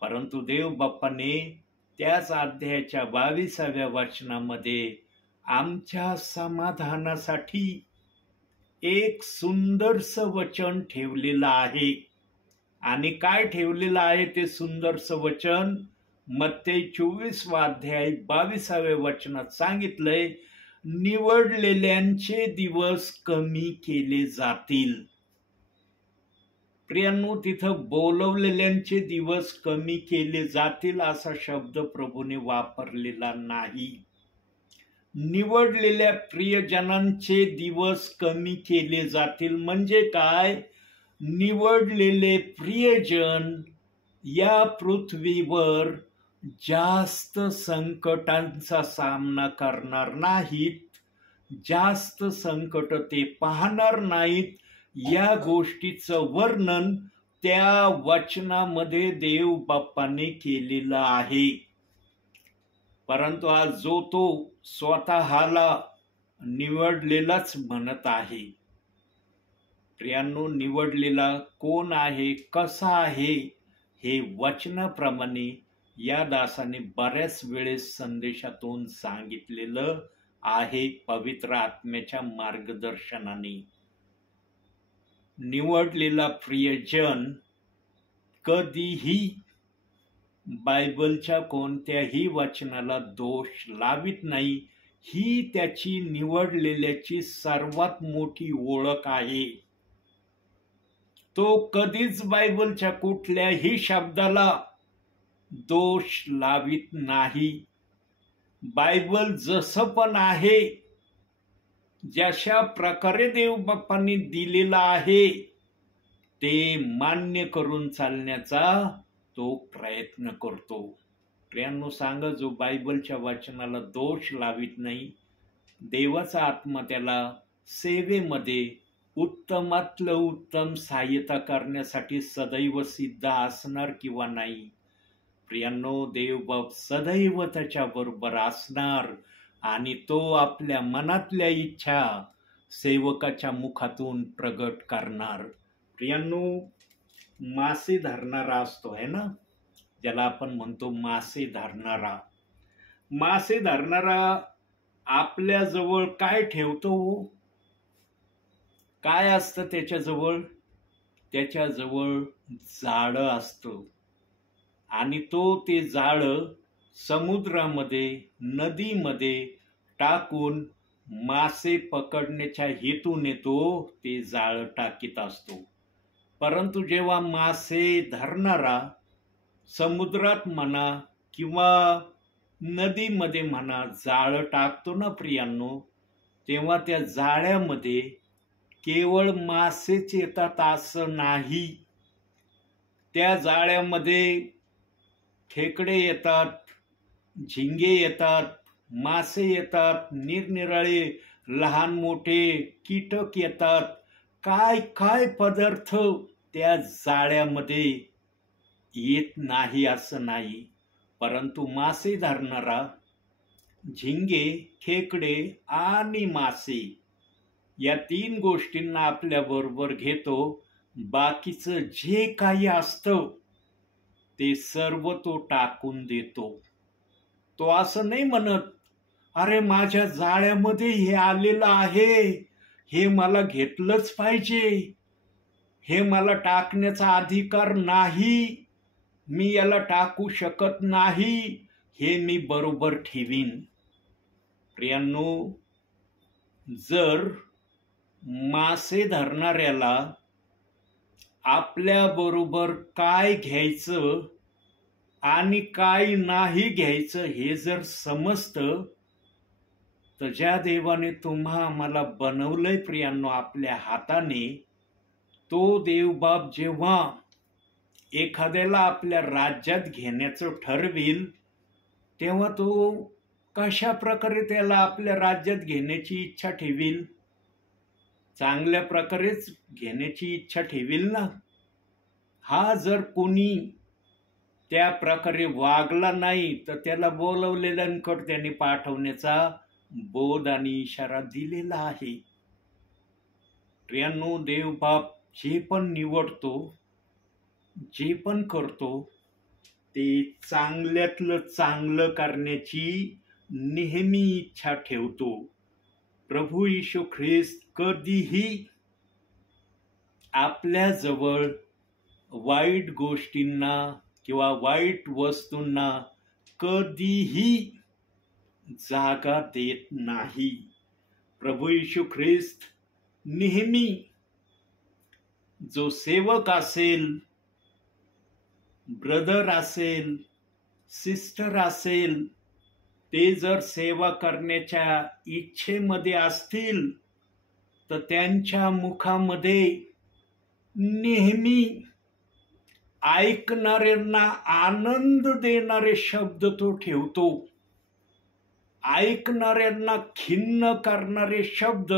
परंतु देवबापाने त्याच अध्यायाच्या 22व्या वचनामध्ये आमच्या समाधानासाठी एक सुंदरसं वचन ठेवलेलं आहे. आणि काय ठेवलेलं आहे ते सुंदरसं वचन? मत्ते 24वा अध्याय 22व्या वचनात सांगितलंय, निवडलेल्यांचे दिवस कमी केले जातील. प्रियांनो, तिथं बोलवलेल्यांचे दिवस कमी केले जातील असा शब्द प्रभूने वापरलेला नाही. निवडलेल्या प्रियजनांचे दिवस कमी केले जातील म्हणजे काय? निवडलेले प्रियजन या पृथ्वीवर जास्त संकटांचा सामना करणार नाहीत, जास्त संकट ते पाहणार नाहीत. या गोष्टीचं वर्णन त्या वचनामध्ये देव बाप्पाने केलेलं आहे. परंतु आज जो तो स्वतःला निवडलेलाच म्हणत आहे. प्रियांनो, निवडलेला कोण आहे, कसा आहे हे वचनाप्रमाणे या दासाने बऱ्याच वेळेस संदेशातून सांगितलेलं आहे पवित्र आत्म्याच्या मार्गदर्शनाने. निवडलेला प्रियजन कधीही बायबलच्या कोणत्याही वचनाला दोष लावित नाही. ही त्याची निवडलेल्याची सर्वात मोठी ओळख आहे. तो कधीच बायबलच्या कुठल्याही शब्दाला दोष लावित नाही. बायबल जसं पण आहे, जशा प्रकारे देवबापांनी दिलेला आहे ते मान्य करून चालण्याचा तो प्रयत्न करतो. प्रियांनो, सांगा, जो बायबलच्या वचनाला दोष लावित नाही, देवाचा आत्मा त्याला सेवेमध्ये उत्तमातलं उत्तम सहाय्यता करण्यासाठी सदैव सिद्ध असणार किंवा नाही? प्रियांनो, देवबाप सदैव त्याच्याबरोबर असणार आणि तो आपल्या मनातल्या इच्छा सेवकाच्या मुखातून प्रगट करणार. प्रियांनो, मासे धरणारा असतो है ना, ज्याला आपण म्हणतो मासे धरणारा. मासे धरणारा आपल्या जवळ काय ठेवतो? काय असतं त्याच्याजवळ? त्याच्याजवळ जाळं असतं आणि तो ते जाळं समुद्रामध्ये, नदीमध्ये टाकून मासे पकडण्याच्या हेतूने तो ते जाळं टाकीत असतो. परंतु जेव्हा मासे धरणारा समुद्रात म्हणा किंवा नदीमध्ये म्हणा जाळं टाकतो ना प्रियांनो, तेव्हा त्या जाळ्यामध्ये केवळ मासेच येतात असं नाही. त्या जाळ्यामध्ये खेकडे येतात, झिंगे येतात, मासे येतात, निरनिराळे लहान मोठे कीटक येतात. काय काय पदार्थ त्या जाळ्यामध्ये येत नाही असं नाही. परंतु मासे धरणारा झिंगे, खेकडे आणि मासे या 3 गोष्टींना आपल्या बरोबर घेतो. बाकीचं जे काही असतं ते सर्व तो टाकून देतो. तो असं नाही म्हणत, अरे माझ्या जाळ्यामध्ये हे आलेलं आहे, हे मला घेतलंच पाहिजे, हे मला टाकण्याचा अधिकार नाही, मी याला टाकू शकत नाही, हे मी बरोबर ठेवीन. प्रियांनो, जर मासे धरणाऱ्याला आपल्या बरोबर काय घ्यायचं आणि काय नाही घ्यायचं हे जर समजतं, तर ज्या देवाने तुम्हा आम्हाला बनवलंय प्रियांनो आपल्या हाताने, तो देवबाप जेव्हा एखाद्याला आपल्या राज्यात घेण्याचं ठरविल, तेव्हा तो कशा प्रकारे त्याला आपल्या राज्यात घेण्याची इच्छा ठेवील? चांगल्या प्रकारेच घेण्याची इच्छा ठेवील ना. हा जर कोणी त्या प्रकारे वागला नाही, तर त्याला बोलवलेल्यांकडे त्यांनी पाठवण्याचा बोध आणि इशारा दिलेला आहे. प्रियांनो, देवबाप जे पण निवडतो, जे पण करतो, ते चांगल्यातलं चांगलं करण्याची नेहमी इच्छा ठेवतो. प्रभू येशू ख्रिस्त कधीही आपल्याजवळ वाईट गोष्टींना किंवा वाईट वस्तूंना कधीही जागा देत नाही. प्रभू येशू ख्रिस्त नेहमी जो सेवक असेल, ब्रदर असेल, सिस्टर असेल, ते जर सेवा करण्याच्या इच्छेमध्ये असतील, तर त्यांच्या मुखामध्ये नेहमी ऐकणाऱ्यांना आनंद देणारे शब्द तो ठेवतो. ऐकणाऱ्यांना खिन्न करणारे शब्द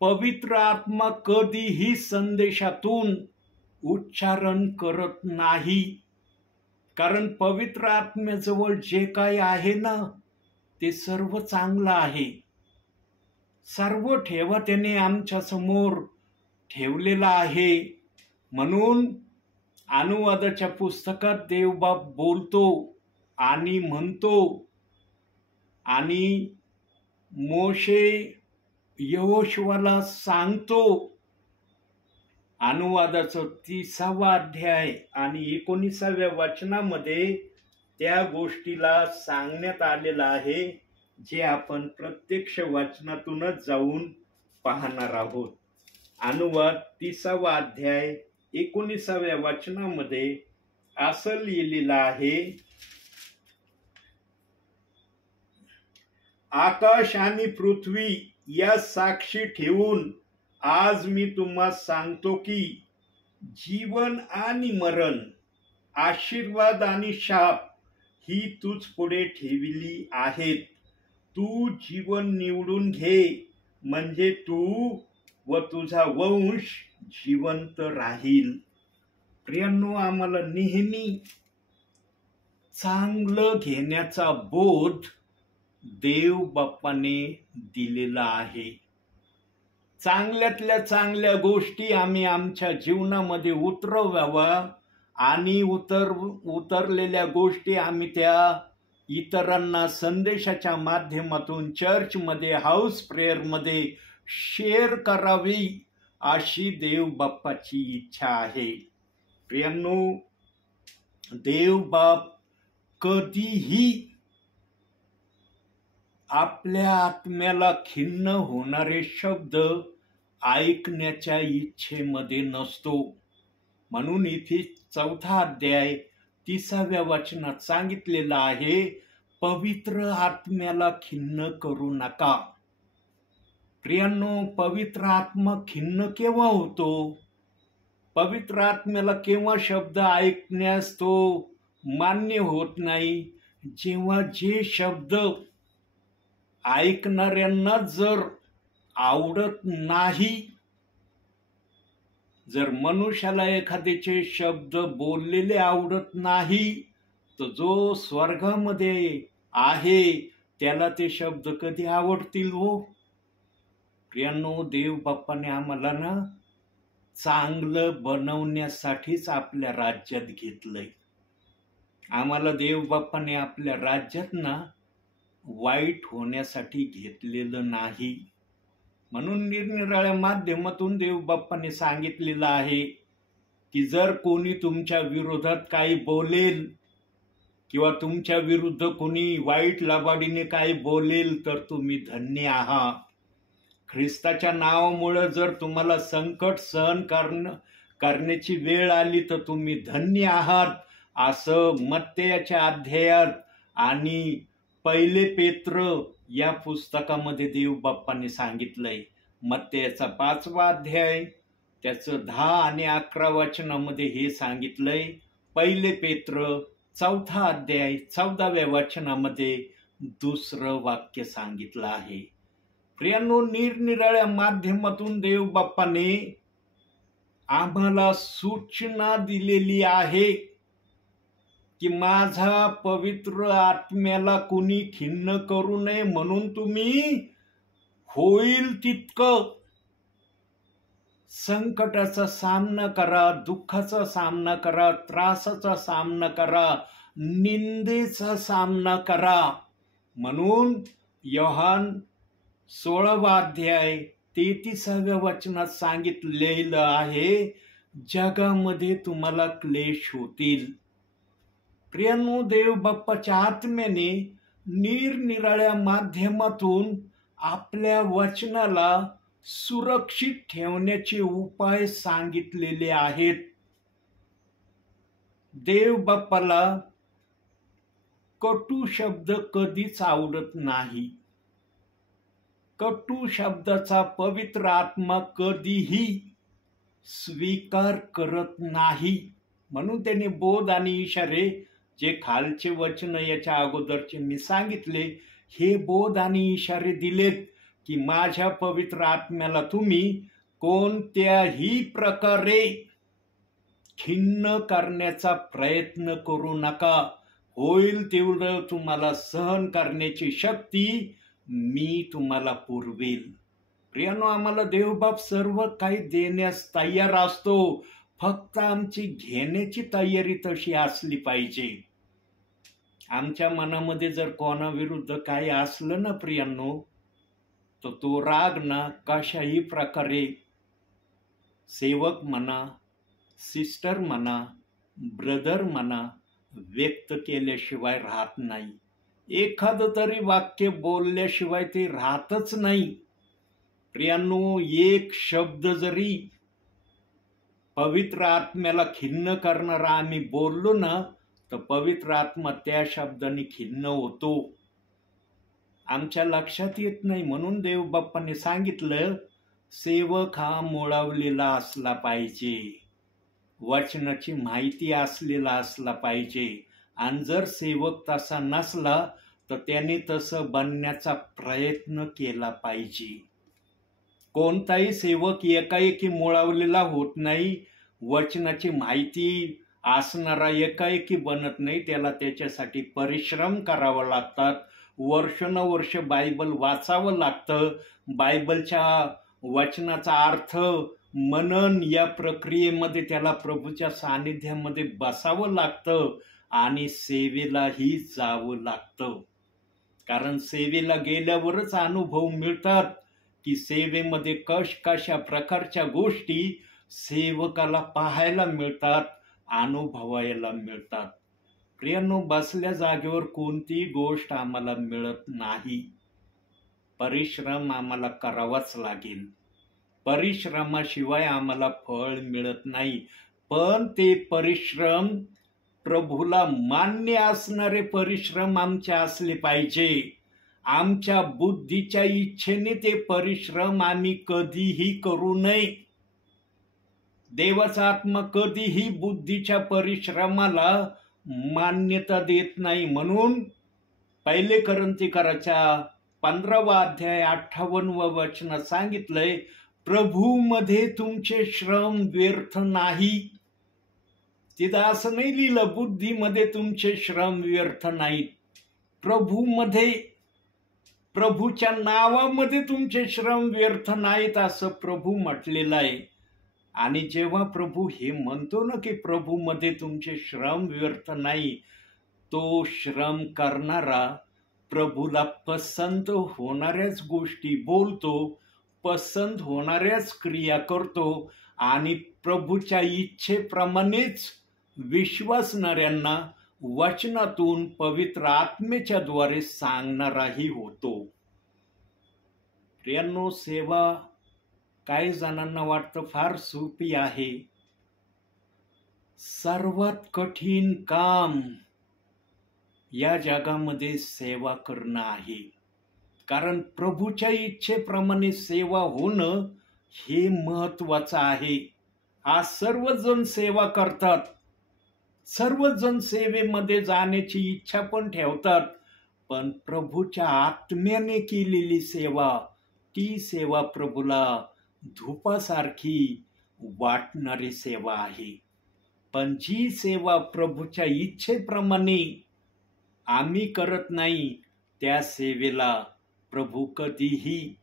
पवित्र आत्मा कधीही संदेशातून उच्चारण करत नाही. कारण पवित्र आत्म्याजवळ जे काही आहे ना, ते सर्व चांगलं आहे. सर्व ठेवा त्याने आमच्या समोर ठेवलेला आहे. म्हणून अनुवादाच्या पुस्तकात देवबाप बोलतो आणि म्हणतो, आणि मोशे यहोशुवाला सांगतो, अनुवादाचं 30वा अध्याय आणि 19व्या वचनामध्ये त्या गोष्टीला सांगण्यात आलेलं आहे, जे आपण प्रत्यक्ष वचनातूनच जाऊन पाहणार आहोत. अनुवाद 30वा अध्याय 19व्या वचनामध्ये असं लिहिलेलं आहे, आकाश आणि पृथ्वी या साक्षी ठेवून आज मी तुम्हा सांगतो की जीवन आणि मरण, आशीर्वाद आणि शाप ही तूच पुढे ठेवली आहेत. तू जीवन निवडून घे, म्हणजे तू व तुझा वंश जिवंत राहील. प्रियांनो, आम्हाला नेहमी चांगलं घेण्याचा बोध देव बाप्पाने दिलेला आहे. चांगल्यातल्या चांगल्या गोष्टी आम्ही आमच्या जीवनामध्ये उतरवाव्या आणि उतरलेल्या गोष्टी आम्ही त्या इतरांना संदेशाच्या माध्यमातून चर्चमध्ये, हाऊस प्रेयरमध्ये शेअर करावी, अशी देव बाप्पाची इच्छा आहे. प्रियांनो, देव बाप कधीही आपल्या आत्म्याला खिन्न होणारे शब्द ऐकण्याच्या इच्छेमध्ये नसतो. म्हणून इथे 4था अध्याय 30व्या वचनात सांगितलेलं आहे, पवित्र आत्म्याला खिन्न करू नका. प्रियांनो, पवित्र आत्मा खिन्न केव्हा होतो? पवित्र आत्म्याला केव्हा शब्द ऐकण्यास तो मान्य होत नाही? जेव्हा जे शब्द ऐकणाऱ्यांना जर आवडत नाही. जर मनुष्याला एखाद्याचे शब्द बोललेले आवडत नाही, तर जो स्वर्गामध्ये आहे त्याला ते शब्द कधी आवडतील हो? प्रियांनो, देव बाप्पाने आम्हाला ना चांगलं बनवण्यासाठीच आपल्या राज्यात घेतलंय. आम्हाला देव बाप्पाने आपल्या राज्यात ना वाईट होण्यासाठी घेतलेलं नाही. म्हणून निरनिराळ्या माध्यमातून देव बाप्पाने सांगितलेलं आहे की जर कोणी तुमच्या विरोधात काही बोलेल किंवा तुमच्या विरुद्ध कोणी वाईट लबाडीने काही बोलेल तर तुम्ही धन्य आहात. ख्रिस्ताच्या नावामुळे जर तुम्हाला संकट सहन करण्याची वेळ आली तर तुम्ही धन्य आहात, असं मत्तेयाच्या अध्यायात आणि पहिले पेत्र या पुस्तकामध्ये देव बाप्पाने सांगितलंय. मत्तेयाचा 5वा अध्याय त्याचं 10 आणि 11 वचनामध्ये हे सांगितलंय. पहिले पेत्र 4था अध्याय 14व्या वचनामध्ये 2रं वाक्य सांगितलं आहे. प्रियांनो, निरनिराळ्या माध्यमातून देव बाप्पाने आम्हाला सूचना दिलेली आहे की माझा पवित्र आत्म्याला कुणी खिन्न करू नये, म्हणून तुम्ही होईल तितकं संकटाचा सामना करा, दुःखाचा सामना करा, त्रासाचा सामना करा, निंदेचा सामना करा. म्हणून योहान 16वा अध्याय 33व्या वचनात सांगितलेलं आहे, जगामध्ये तुम्हाला क्लेश होतील. प्रियांनो, देव बाप्पाच्या आत्म्याने निरनिराळ्या माध्यमातून आपल्या वचनाला सुरक्षित ठेवण्याचे उपाय सांगितलेले आहेत. देव बाप्पाला कटू शब्द कधीच आवडत नाही. कटू शब्दाचा पवित्र आत्मा कधीही स्वीकार करत नाही. म्हणून त्याने बोध आणि इशारे, जे खालचे वचन याच्या अगोदरचे मी सांगितले, हे बोध आणि इशारे दिलेत की माझ्या पवित्र आत्म्याला तुम्ही कोणत्याही प्रकारे खिन्न करण्याचा प्रयत्न करू नका. होईल तेवढं तुम्हाला सहन करण्याची शक्ती मी तुम्हाला पुरवेल. प्रियांनो, आम्हाला देवबाप सर्व काही देण्यास तयार असतो, फक्त आमची घेण्याची तयारी तशी असली पाहिजे. आमच्या मनामध्ये जर कोणाविरुद्ध काही असलं ना प्रियांनो, तर तो राग ना कशाही प्रकारे सेवक म्हणा, सिस्टर म्हणा, ब्रदर म्हणा, व्यक्त केल्याशिवाय राहत नाही. एखादं तरी वाक्य बोलल्याशिवाय ते राहतच नाही. प्रियांनो, एक शब्द जरी पवित्र आत्म्याला खिन्न करणारा आम्ही बोललो ना, तर पवित्र आत्मा त्या शब्दाने खिन्न होतो. आमच्या लक्षात येत नाही. म्हणून देव बाप्पाने सांगितलं, सेवक हा मुळावलेला असला पाहिजे, वचनाची माहिती असलेला असला पाहिजे. आणि जर सेवक तसा नसला तर त्याने तसं बनण्याचा प्रयत्न केला पाहिजे. कोणताही सेवक एकाएकी मुळावलेला होत नाही. वचनाची माहिती असणारा एकाएकी बनत नाही. त्याला त्याच्यासाठी परिश्रम करावा लागतात. वर्षानुवर्ष बायबल वाचावं लागतं. बायबलच्या वचनाचा अर्थ मनन या प्रक्रियेमध्ये त्याला प्रभूच्या सानिध्यामध्ये बसावं लागतं आणि सेवेलाही जावं लागतं. कारण सेवेला गेल्यावरच अनुभव मिळतात की सेवेमध्ये कशा प्रकारच्या गोष्टी सेवकाला पाहायला मिळतात, अनुभवायला मिळतात. प्रियांनो, बसल्या जागेवर कोणतीही गोष्ट आम्हाला मिळत नाही. परिश्रम आम्हाला करावाच लागेल. परिश्रमाशिवाय आम्हाला फळ मिळत नाही. पण ते परिश्रम प्रभूला मान्य असणारे परिश्रम आमचे असले पाहिजे. आमच्या बुद्धीच्या इच्छेने ते परिश्रम आम्ही कधीही करू नये. देवाचा आत्मा कधीही बुद्धीच्या परिश्रमाला मान्यता देत नाही. म्हणून पहिले करंथीकराच्या 15वा अध्याय 58वं वचन सांगितलंय, प्रभूमध्ये तुमचे श्रम व्यर्थ नाही. तिथं असं नाही लिहिलं बुद्धीमध्ये तुमचे श्रम व्यर्थ नाहीत. प्रभूमध्ये, प्रभूच्या नावामध्ये तुमचे श्रम व्यर्थ नाहीत असं प्रभू म्हटलेलं आहे. आणि जेव्हा प्रभू हे म्हणतो ना की प्रभूमध्ये तुमचे श्रम व्यर्थ नाही, तो श्रम करणारा प्रभूला पसंत होणाऱ्याच गोष्टी बोलतो, पसंत होणाऱ्याच क्रिया करतो आणि प्रभूच्या इच्छेप्रमाणेच विश्वासणाऱ्यांना वचनातून पवित्र आत्मेच्या द्वारे सांगणाराही होतो. प्रियांनो, सेवा काही जणांना वाटतं फार सोपी आहे. सर्वात कठीण काम या जगामध्ये सेवा करणं आहे. कारण प्रभूच्या इच्छेप्रमाणे सेवा होणं हे महत्वाचं आहे. आज सर्वजण सेवा करतात, सर्वजण सेवेमध्ये जाण्याची इच्छा पण ठेवतात, पण प्रभूच्या आत्म्याने केलेली सेवा, ती सेवा प्रभूला धूपासारखी वाटणारी सेवा आहे. पण जी सेवा प्रभूच्या इच्छेप्रमाणे आम्ही करत नाही, त्या सेवेला प्रभू कधीही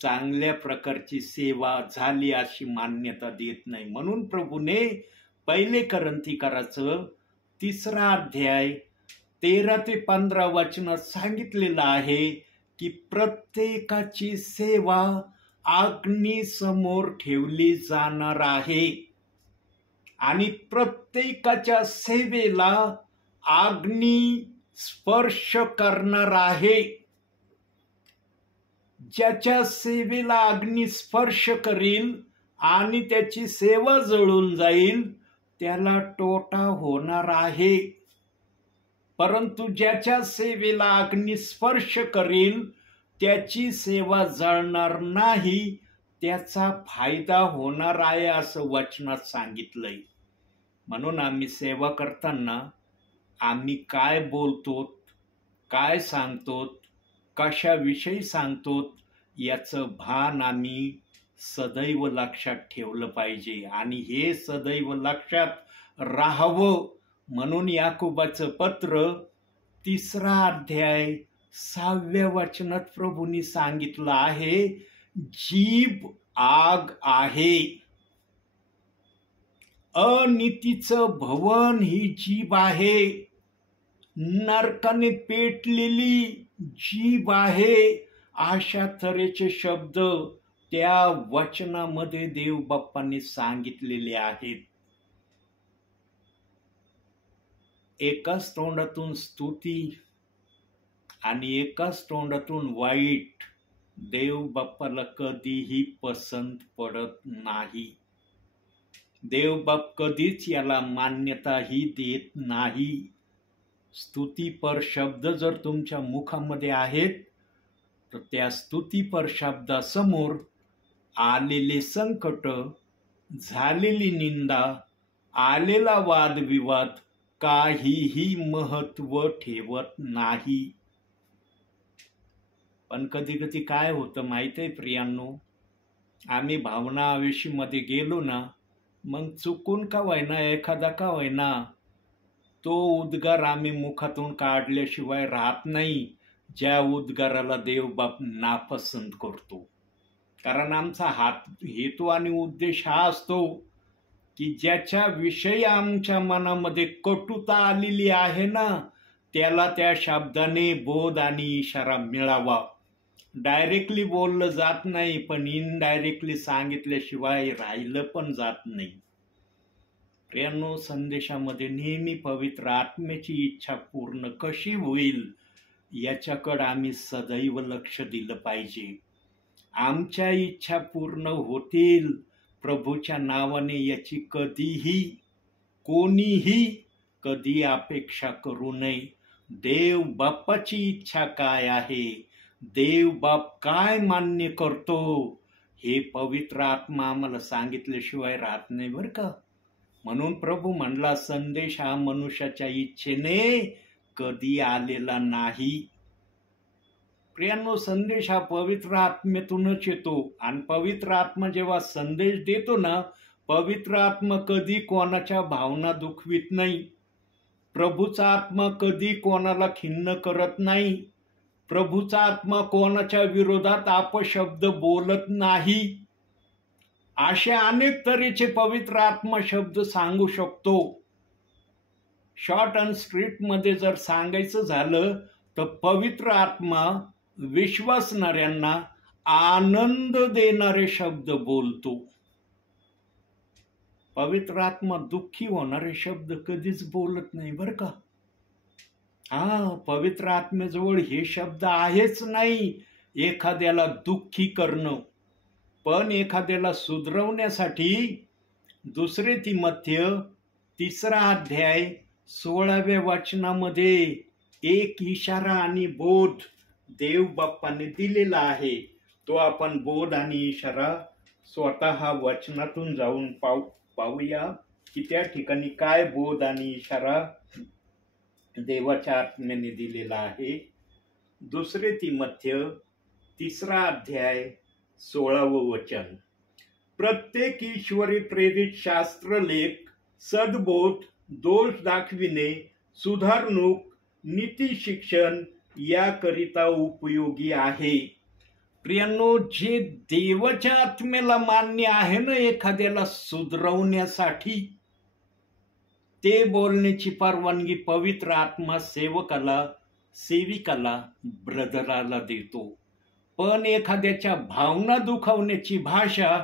चांगल्या प्रकारची सेवा झाली अशी मान्यता देत नाही. म्हणून प्रभूने पहिले करंथीकराचं 3रा अध्याय 13 ते 15 वचनात सांगितलेलं आहे की प्रत्येकाची सेवा अग्नीसमोर ठेवली जाणार आहे आणि प्रत्येकाच्या सेवेला अग्नी स्पर्श करणार आहे. ज्याच्या सेवेला अग्नी स्पर्श करील आणि त्याची सेवा जळून जाईल, त्याला तोटा होणार आहे. परंतु ज्याच्या सेवेला अग्नी स्पर्श करील, त्याची सेवा जळणार नाही, त्याचा फायदा होणार आहे असं वचनात सांगितलंय. म्हणून आम्ही सेवा करताना आम्ही काय बोलतो, काय सांगतो, कशाविषयी सांगतो, याचं भान आम्ही सदैव लक्षात ठेवलं पाहिजे. आणि हे सदैव लक्षात राहावं म्हणून याकोबाचं पत्र 3रा अध्याय 6व्या वचनात प्रभूंनी सांगितलं आहे, जीभ आग आहे. अनीतीचं भवन ही जीभ आहे, नरकाने पेटलेली जीभ आहे. अशा तऱ्हेचे शब्द त्या वचनामध्ये देव बाप्पांनी सांगितलेले आहेत. एकाच तोंडातून स्तुती आणि एकाच तोंडातून वाईट देव बाप्पाला कधीही पसंत पडत नाही. देव बाप कधीच याला मान्यताही देत नाही. स्तुतीपर शब्द जर तुमच्या मुखामध्ये आहेत, तर त्या स्तुतीपर शब्दासमोर आलेले संकट, झालेली निंदा, आलेला वादविवाद काहीही महत्व ठेवत नाही. पण कधी कधी काय होतं माहिती आहे प्रियांनो, आम्ही भावना आवेशीमध्ये गेलो ना, मग चुकून का होईना, एखादा का होईना, तो उद्गार आम्ही मुखातून काढल्याशिवाय राहत नाही, ज्या उद्गाराला देव बाप नापसंत करतो. कारण आमचा हेतू आणि उद्देश हा असतो की ज्याच्या विषयी आमच्या मनामध्ये कटुता आलेली आहे ना, त्याला त्या शब्दाने बोध आणि इशारा मिळावा. डायरेक्टली बोललं जात नाही, पण इनडायरेक्टली सांगितल्याशिवाय राहिलं पण जात नाही. प्रियांनो, संदेशामध्ये नेहमी पवित्र आत्म्याची इच्छा पूर्ण कशी होईल याच्याकडे आम्ही सदैव लक्ष दिलं पाहिजे. आमच्या इच्छा पूर्ण होतील प्रभूच्या नावाने याची कधीही कोणीही कधी अपेक्षा करू नये. देव बाप्पाची इच्छा काय आहे, देव बाप काय मान्य करतो, हे पवित्र आत्मा आम्हाला सांगितल्याशिवाय राहत नाही बरं का. म्हणून प्रभू म्हणला, संदेश हा मनुष्याच्या इच्छेने कधी आलेला नाही. प्रियांनो, संदेश हा पवित्र आत्मेतूनच येतो. आणि पवित्र आत्मा जेव्हा संदेश देतो ना, पवित्र आत्मा कधी कोणाच्या भावना दुखवित नाही. प्रभूचा आत्मा कधी कोणाला खिन्न करत नाही. प्रभूचा आत्मा कोणाच्या विरोधात अपशब्द बोलत नाही. असे अनेक तऱ्हेचे पवित्र आत्मा शब्द सांगू शकतो. शॉर्ट अँड स्ट्रीट मध्ये जर सांगायचं झालं तर पवित्र आत्मा विश्वासणाऱ्यांना आनंद देणारे शब्द बोलतो. पवित्र आत्मा दुःखी होणारे शब्द कधीच बोलत नाही बरं का. पवित्र आत्म्याजवळ हे शब्द आहेच नाही एखाद्याला दुःखी करणं. पण एखाद्याला सुधरवण्यासाठी 2 तिमोथेय 3 अध्याय 16व्या वचनामध्ये एक इशारा आणि बोध देव बाप्पाने दिलेला आहे. तो आपण बोध आणि इशारा स्वतः वचनातून जाऊन पाहूया की त्या ठिकाणी काय बोध आणि इशारा देवाच्या आत्म्याने दिलेला आहे. 2 तिमोथेय 3 अध्याय 16वं वचन. प्रत्येक ईश्वरी प्रेरित शास्त्रलेख, सद्बोध, दोष दाखविणे, सुधारणूक, नीती शिक्षण याकरिता उपयोगी आहे. प्रियांनो, जे देवाच्या आत्म्याला मान्य आहे ना एखाद्याला सुधरवण्यासाठी, ते बोलण्याची परवानगी पवित्र आत्मा सेविकाला ब्रदराला देतो. पण एखाद्याच्या भावना दुखावण्याची भाषा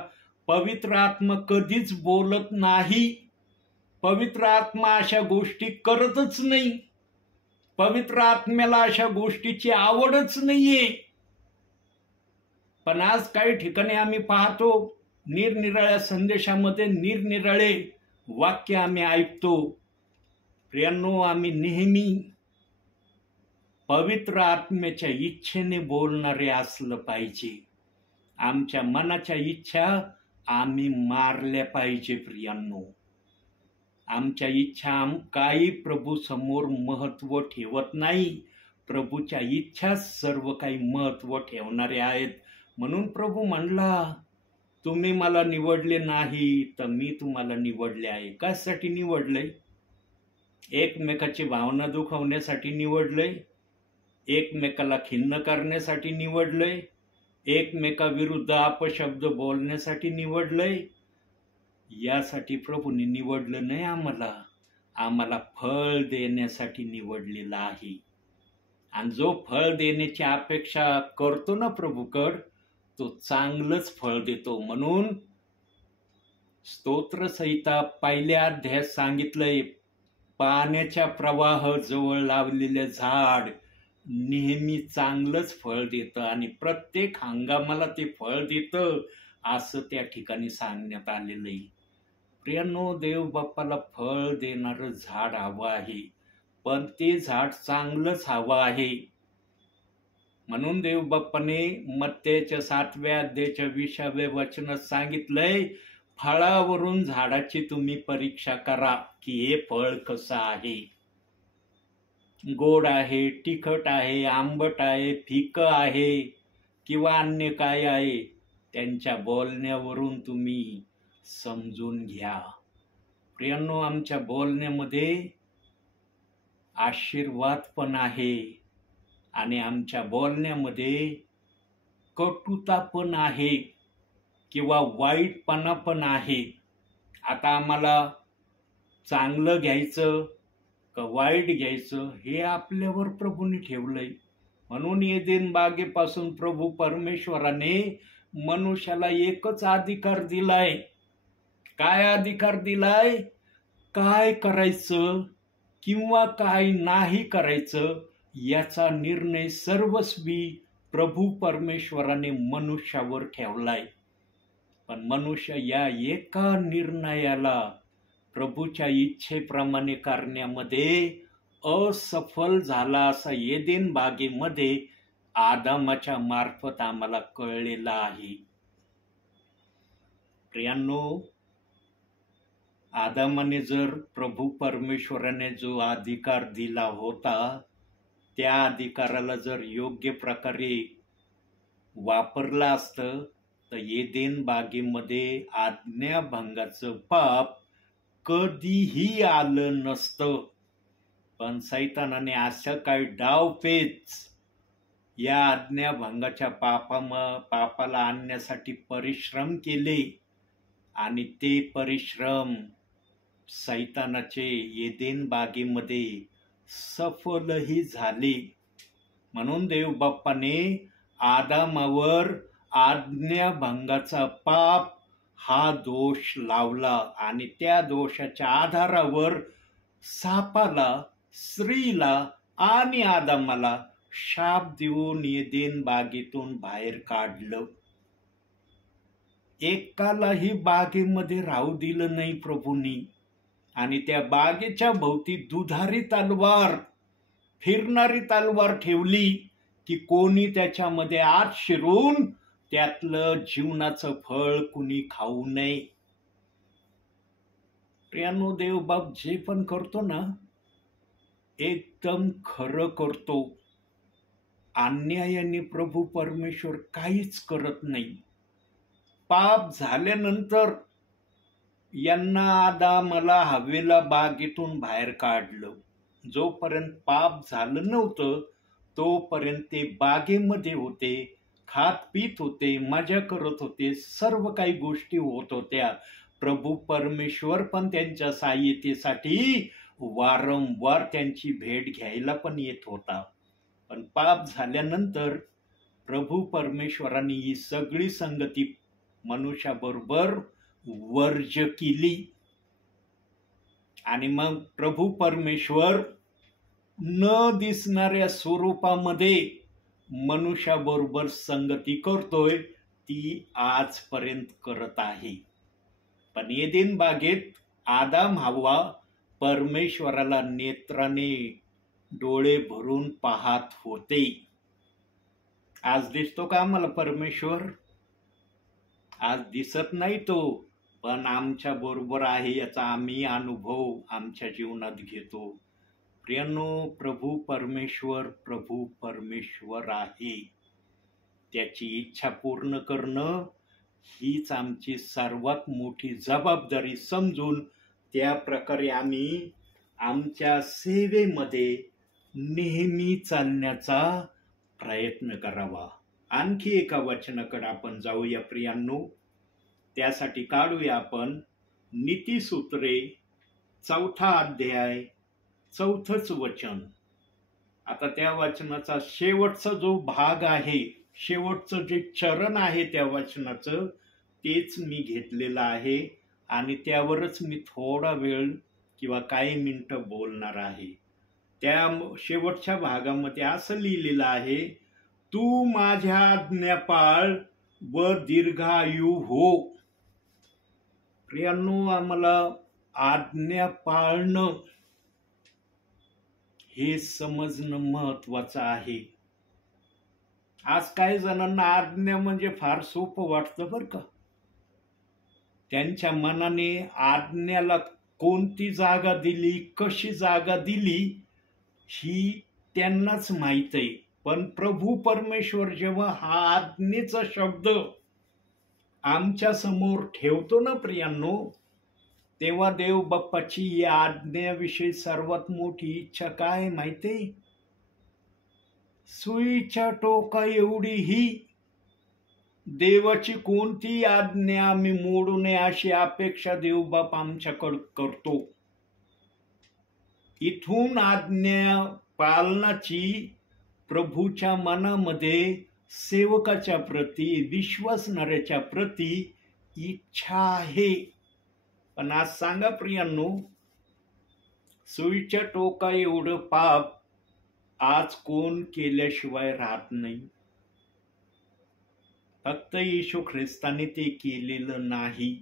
पवित्र आत्मा कधीच बोलत नाही. पवित्र आत्मा अशा गोष्टी करतच नाही. पवित्र आत्म्याला अशा गोष्टीची आवडच नाहीये. पण आज काही ठिकाणी आम्ही पाहतो, निरनिराळ्या संदेशामध्ये निरनिराळे वाक्य आम्ही ऐकतो. प्रियांनो, आम्ही नेहमी पवित्र आत्म्याच्या इच्छेने बोलणारे असलं पाहिजे. आमच्या मनाच्या इच्छा आम्ही मारल्या पाहिजे. प्रियांनो, आमच्या इच्छा काही प्रभू समोर महत्व ठेवत नाही. प्रभूच्या इच्छा सर्व काही महत्व ठेवणारे आहेत. म्हणून प्रभू म्हणला, तुम्ही मला निवडले नाही तर मी तुम्हाला निवडले आहे. कशासाठी निवडलंय? एकमेकाची भावना दुखवण्यासाठी निवडलंय, एकमेकाला खिन्न करण्यासाठी निवडलंय, एकमेकाविरुद्ध अपशब्द बोलण्यासाठी निवडलंय. यासाठी प्रभूने निवडलं नाही आम्हाला फळ देण्यासाठी निवडलेलं आहे. आणि जो फळ देण्याची अपेक्षा करतो ना प्रभूकड, तो चांगलंच फळ देतो. म्हणून स्तोत्रसंहिता 1 अध्यायात सांगितलंय, पाण्याच्या प्रवाह जवळ लावलेले झाड नेहमी चांगलंच फळ देतं आणि प्रत्येक हंगामाला ते फळ देतं, असं त्या ठिकाणी सांगण्यात आलेलं आहे. प्रियांनो, देव बाप्पाला फळ देणारं झाड हवं आहे, पण ते झाड चांगलंच हवं आहे. म्हणून देव बाप्पाने मत्तेच्या 7व्या अध्यायाच्या 20व्या वचनात सांगितलंय, फळावरून झाडाची तुम्ही परीक्षा करा की हे फळ कसं आहे. गोड आहे, तिखट आहे, आंबट आहे, फिकं आहे किंवा अन्य काय आहे, त्यांच्या बोलण्यावरून तुम्ही समजून घ्या. प्रियांनो, आमच्या बोलण्यामध्ये आशीर्वाद पण आहे आणि आमच्या बोलण्यामध्ये कटुता पण आहे किंवा वाईटपणा पण आहे. आता आम्हाला चांगलं घ्यायचं का वाईट घ्यायचं हे आपल्यावर प्रभूने ठेवलंय. म्हणून एदेन बागेपासून प्रभू परमेश्वराने मनुष्याला एकच अधिकार दिलाय. काय अधिकार दिलाय? काय करायचं किंवा काय नाही करायचं याचा निर्णय सर्वस्वी प्रभू परमेश्वराने मनुष्यावर ठेवलाय. पण मनुष्य या एका निर्णयाला प्रभूच्या इच्छेप्रमाणे करण्यामध्ये असफल झाला असा एदेन बागेमध्ये आदामाच्या मार्फत आम्हाला कळलेला आहे. प्रियांनो, आदामाने जर प्रभू परमेश्वराने जो अधिकार दिला होता त्या अधिकाराला जर योग्य प्रकारे वापरला असतं तर एदेन बागेमध्ये आज्ञाभंगाचं पाप कधीही आलं नसतं. पण सैतानाने असं काही डावपेच या आज्ञाभंगाच्या पापाला आणण्यासाठी परिश्रम केले आणि ते परिश्रम सैतानाचे एदेन बागेमध्ये सफलही झाले. म्हणून देव बाप्पाने आदामावर आज्ञाभंगाचा पाप हा दोष लावला आणि त्या दोषाच्या आधारावर सापाला, स्त्रीला आणि आदामाला शाप देऊन एदेन बागेतून बाहेर काढलं. एकालाही बागेमध्ये राहू दिलं नाही प्रभूंनी आणि त्या बागेच्या भोवती दुधारी तलवार, फिरणारी तलवार ठेवली की कोणी त्याच्यामध्ये आत शिरून त्यातलं जीवनाचं फळ कुणी खाऊ नये. प्रियांनो, देव बाप जे पण करतो ना एकदम खरं करतो. अन्यायाने प्रभू परमेश्वर काहीच करत नाही. पाप झाल्यानंतर यांना आदामाला हवेला बागेतून बाहेर काढलं. जोपर्यंत पाप झालं नव्हतं तोपर्यंत ते बागेमध्ये होते, खात पीत होते, मजा करत होते, सर्व काही गोष्टी होत होत्या. प्रभू परमेश्वर पण त्यांच्या सहाय्यतेसाठी वारंवार त्यांची भेट घ्यायला पण येत होता. पण पाप झाल्यानंतर प्रभू परमेश्वरांनी ही सगळी संगती मनुष्याबरोबर वर्ज केली आणि मग प्रभू परमेश्वर न दिसणाऱ्या स्वरूपामध्ये मनुष्याबरोबर संगती करतोय, ती आजपर्यंत करत आहे. पण एदेन बागेत आदाम हव्वा परमेश्वराला नेत्राने डोळे भरून पाहत होते. आज दिसतो का आम्हाला परमेश्वर? आज दिसत नाही तो, पण आमच्या बरोबर आहे याचा आम्ही अनुभव आमच्या जीवनात घेतो. प्रियांनो, प्रभू परमेश्वर आहे. त्याची इच्छा पूर्ण करणं हीच आमची सर्वात मोठी जबाबदारी समजून त्या प्रकारे आम्ही आमच्या सेवेमध्ये नेहमी चालण्याचा प्रयत्न करावा. आणखी एका वचनाकडे आपण जाऊया प्रियांनो. त्यासाठी काढूया आपण नीतिसूत्रे 4 अध्याय 4 वचन. आता त्या वचनाचा शेवटचा जो भाग आहे, शेवटचं जे चरण आहे त्या वचनाचं, तेच मी घेतलेलं आहे आणि त्यावरच मी थोडा वेळ किंवा काही मिनिटं बोलणार आहे. त्या शेवटच्या भागामध्ये असं लिहिलेलं आहे, तू माझ्या आज्ञा पाळ व दीर्घायू हो. प्रियांनो, आम्हाला आज्ञा पाळणं हे समजणं महत्वाचं आहे. आज काही जणांना आज्ञा म्हणजे फार सोपं वाटतं बरं का. त्यांच्या मनाने आज्ञाला कोणती जागा दिली, कशी जागा दिली ही त्यांनाच माहित आहे. पण प्रभू परमेश्वर जेव्हा हा आज्ञेचा शब्द आमच्या समोर ठेवतो ना प्रियांनो, तेव्हा देव बाप्पाची या आज्ञेविषयी सर्वात मोठी इच्छा काय माहितीये? सुईच्या टोका एवढी ही देवाची कोणती आज्ञा आम्ही मोडू नये अशी अपेक्षा देवबाप आमच्याकडे करतो. इथून आज्ञा पालनाची प्रभूच्या मनामध्ये सेवकाच्या प्रती, विश्वासणाऱ्याच्या प्रती इच्छा आहे. पण आज सांगा प्रियांनो, सुईच्या टोका एवढं पाप आज कोण केल्याशिवाय राहत नाही? फक्त येशू ख्रिस्ताने ते केलेलं नाही.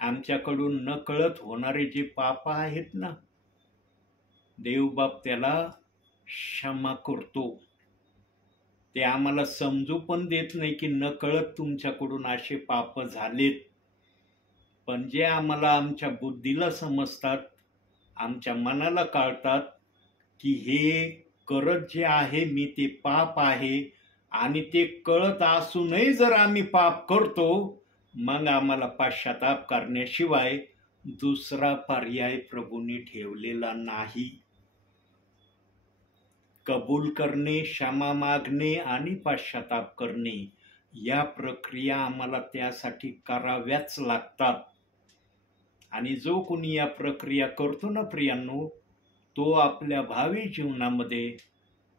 आमच्याकडून नकळत होणारे जे पाप आहेत ना, देवबाप त्याला क्षमा करतो. ते आम्हाला समजू पण देत नाही की नकळत तुमच्याकडून असे पाप झालेत, पण जे आम्हाला आमच्या बुद्धीला समजतात, आमच्या मनाला कळतात की हे करत जे आहे मी ते पाप आहे, आणि ते कळत असूनही जर आम्ही पाप करतो, मग आम्हाला पश्चाताप करण्याशिवाय दुसरा पर्याय प्रभूंनी ठेवलेला नाही. कबूल करणे, क्षमा मागणे आणि पश्चाताप करणे या प्रक्रिया आम्हाला त्यासाठी कराव्याच लागतात. आणि जो कोणी या प्रक्रिया करतो ना प्रियांनो, तो आपल्या भावी जीवनामध्ये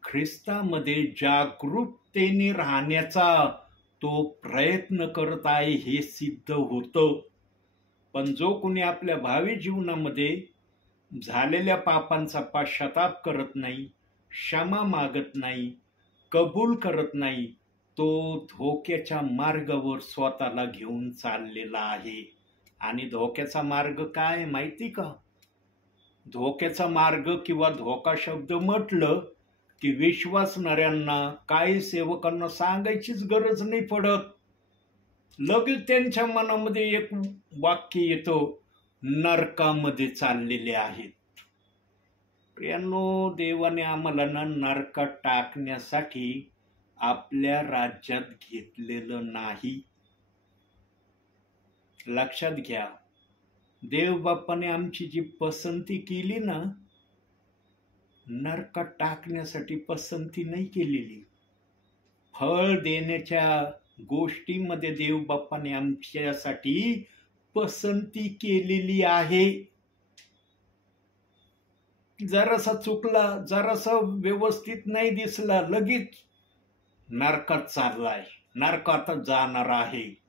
ख्रिस्तामध्ये जागरूकतेने राहण्याचा तो प्रयत्न करत आहे हे सिद्ध होतं. पण जो कोणी आपल्या भावी जीवनामध्ये झालेल्या पापांचा पश्चाताप करत नाही, क्षमा मागत नाही, कबूल करत नाही, तो धोक्याच्या मार्गावर स्वतःला घेऊन चाललेला आहे. आणि धोक्याचा मार्ग काय माहिती का? धोक्याचा मार्ग किंवा धोका शब्द म्हटलं की विश्वासणाऱ्यांना, काही सेवकांना सांगायचीच गरज नाही पडत. लगेच त्यांच्या मनामध्ये एक वाक्य येतं, नरकामध्ये चाललेले आहेत. प्रियांनो, देवाने आम्हाला नरकात टाकण्यासाठी आपल्या राज्यात घेतलेलं नाही. लक्षात घ्या, देवबापाने आमची जी पसंती केली ना, नरकात टाकण्यासाठी पसंती नाही केलेली. फळ देण्याच्या गोष्टीमध्ये देवबापाने आमच्यासाठी पसंती केलेली आहे. जरासा चुकला, जरासा व्यवस्थित नाही दिसला, लगेच नरकात चाललाय, नरकात जाणार आहे.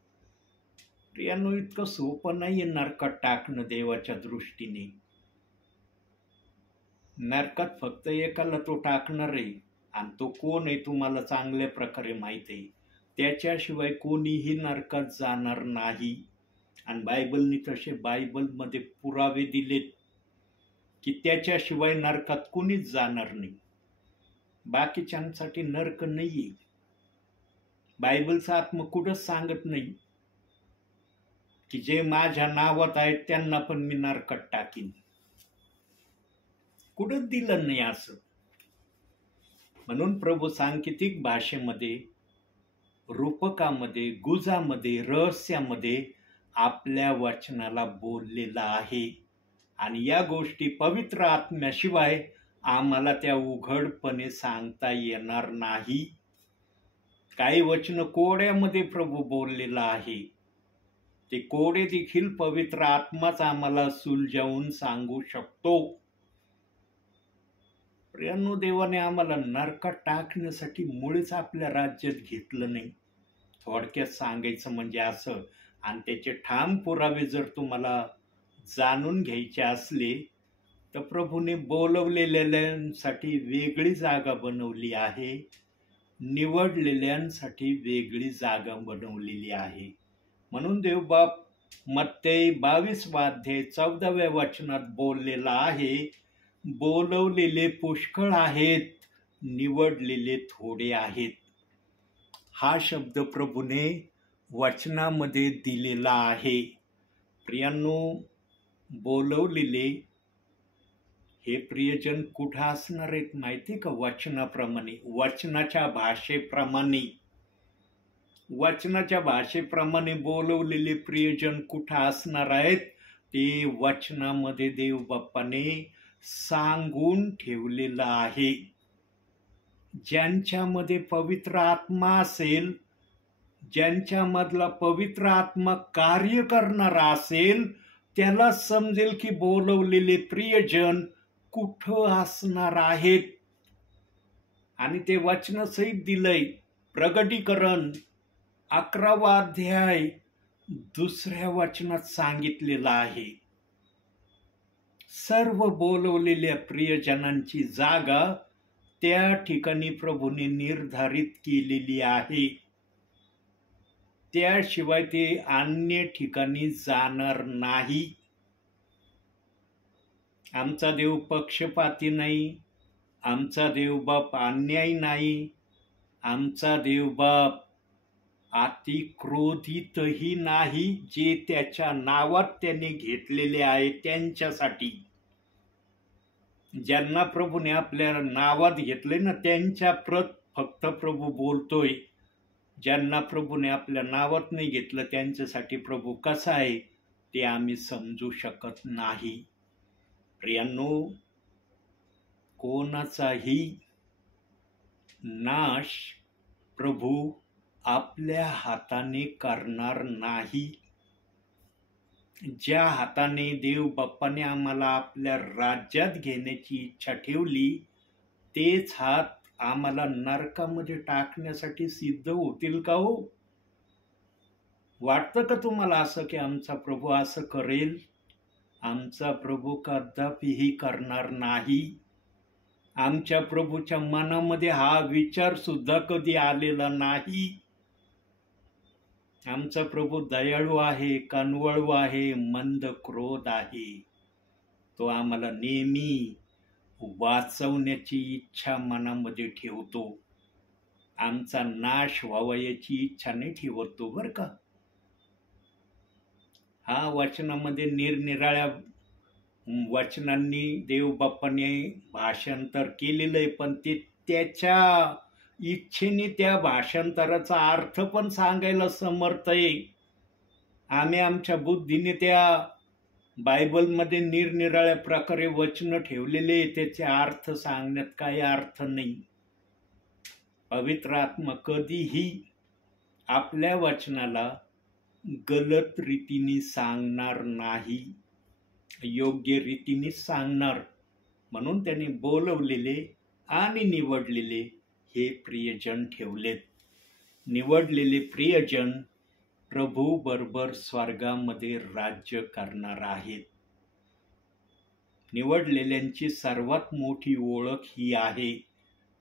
प्रियांनो, इतकं सोपं नाहीये नरकात टाकणं देवाच्या दृष्टीने. नरकात फक्त एकाला तो टाकणार आहे, आणि तो कोण आहे तुम्हाला चांगल्या प्रकारे माहित आहे. त्याच्याशिवाय कोणीही नरकात जाणार नाही. आणि बायबलने तसे बायबलमध्ये पुरावे दिलेत की त्याच्याशिवाय नरकात कोणीच जाणार नाही. बाकीच्यांसाठी नरक नाहीये. बायबलचा आत्मा कुठंच सांगत नाही की जे माझ्या नावात आहेत त्यांना पण मी नरकात टाकीन. कुठंच दिलं नाही असं. म्हणून प्रभू सांकेतिक भाषेमध्ये, रूपकामध्ये, गुजामध्ये, रहस्यामध्ये आपल्या वचनाला बोललेला आहे. आणि या गोष्टी पवित्र आत्म्याशिवाय आम्हाला त्या उघडपणे सांगता येणार नाही. काही वचन कोड्यामध्ये प्रभू बोललेला आहे. ते कोडे देखील पवित्र आत्माच आम्हाला सुलझावून सांगू शकतो. प्रियांनो, देवाने आम्हाला नरकात टाकण्यासाठी मुळेच आपल्या राज्यात घेतलं नाही. थोडक्यात सांगायचं म्हणजे असं. आणि त्याचे ठाम पुरावे जर तुम्हाला जाणून घ्यायचे असले तर प्रभूने बोलवलेल्यांसाठी वेगळी जागा बनवली आहे, निवडलेल्यांसाठी वेगळी जागा बनवलेली आहे. म्हणून देवबाप मत्ते 22 अध्याय 14व्या वचनात बोललेला आहे, बोलवलेले पुष्कळ आहेत, निवडलेले थोडे आहेत. हा शब्द प्रभूने वचनामध्ये दिलेला आहे. प्रियांनो, बोलवलेले हे प्रियजन कुठं असणार आहेत माहिती का? वचनाप्रमाणे, वचनाच्या भाषेप्रमाणे. वचनाच्या भाषेप्रमाणे बोलवलेले प्रियजन कुठं असणार आहेत ते वचनामध्ये देवबाप्पाने सांगून ठेवलेलं आहे. ज्यांच्यामध्ये पवित्र आत्मा असेल, ज्यांच्यामधला पवित्र आत्मा कार्य करणारा असेल, त्याला समजेल की बोलवलेले प्रियजन कुठं असणार आहेत. आणि ते वचनासहित दिलंय. प्रगटीकरण 11वा अध्याय 2ऱ्या वचनात सांगितलेलं आहे. सर्व बोलवलेल्या प्रियजनांची जागा त्या ठिकाणी प्रभूने निर्धारित केलेली आहे. त्याशिवाय ते अन्य ठिकाणी जाणार नाही. आमचा देव पक्षपाती नाही, आमचा देवबाप अन्यायी नाही, आमचा देवबाप अतिक्रोधितही नाही. जे त्याच्या नावात त्याने घेतलेले आहे त्यांच्यासाठी, ज्यांना प्रभूने आपल्या नावात घेतले ना त्यांच्या फक्त प्रभू बोलतोय. ज्यांना प्रभूने आपल्या नावात नाही घेतलं त्यांच्यासाठी प्रभू कसा आहे ते आम्ही समजू शकत नाही. प्रियांनो, कोणाचाही नाश प्रभू आपल्या हाताने करणार नाही. ज्या हाताने देव बाप्पाने आम्हाला आपल्या राज्यात घेण्याची इच्छा ठेवली, तेच हात आम्हाला नरकामध्ये टाकण्यासाठी सिद्ध होतील का हो? वाटतं का तुम्हाला असं की आमचा प्रभू असं करेल? आमचा प्रभू कदापिही करणार नाही. आमच्या प्रभूच्या मनामध्ये हा विचार सुद्धा कधी आलेला नाही. आमचा प्रभू दयाळू आहे, कनवळू आहे, मंद क्रोध आहे. तो आम्हाला नेहमी वाचवण्याची इच्छा मनामध्ये ठेवतो. आमचा नाश व्हावा याची इच्छा नाही ठेवतो बरं का. हा वचनामध्ये निरनिराळ्या वचनांनी देवबाप्पाने भाषांतर केलेलं आहे, पण ते त्याच्या इच्छेने त्या भाषांतराचा अर्थ पण सांगायला समर्थ आहे. आम्ही आमच्या बुद्धीने त्या बायबलमध्ये निरनिराळ्या प्रकारे वचन ठेवलेले, त्याचे अर्थ सांगण्यात काही अर्थ नाही. पवित्र आत्मा कधीही आपल्या वचनाला गलत रीतीने सांगणार नाही, योग्य रीतीने सांगणार. म्हणून त्याने बोलवलेले आणि निवडलेले हे प्रियजन ठेवलेत. निवडलेले प्रियजन प्रभू बरोबर स्वर्गामध्ये राज्य करणार आहेत. निवडलेल्यांची सर्वात मोठी ओळख ही आहे,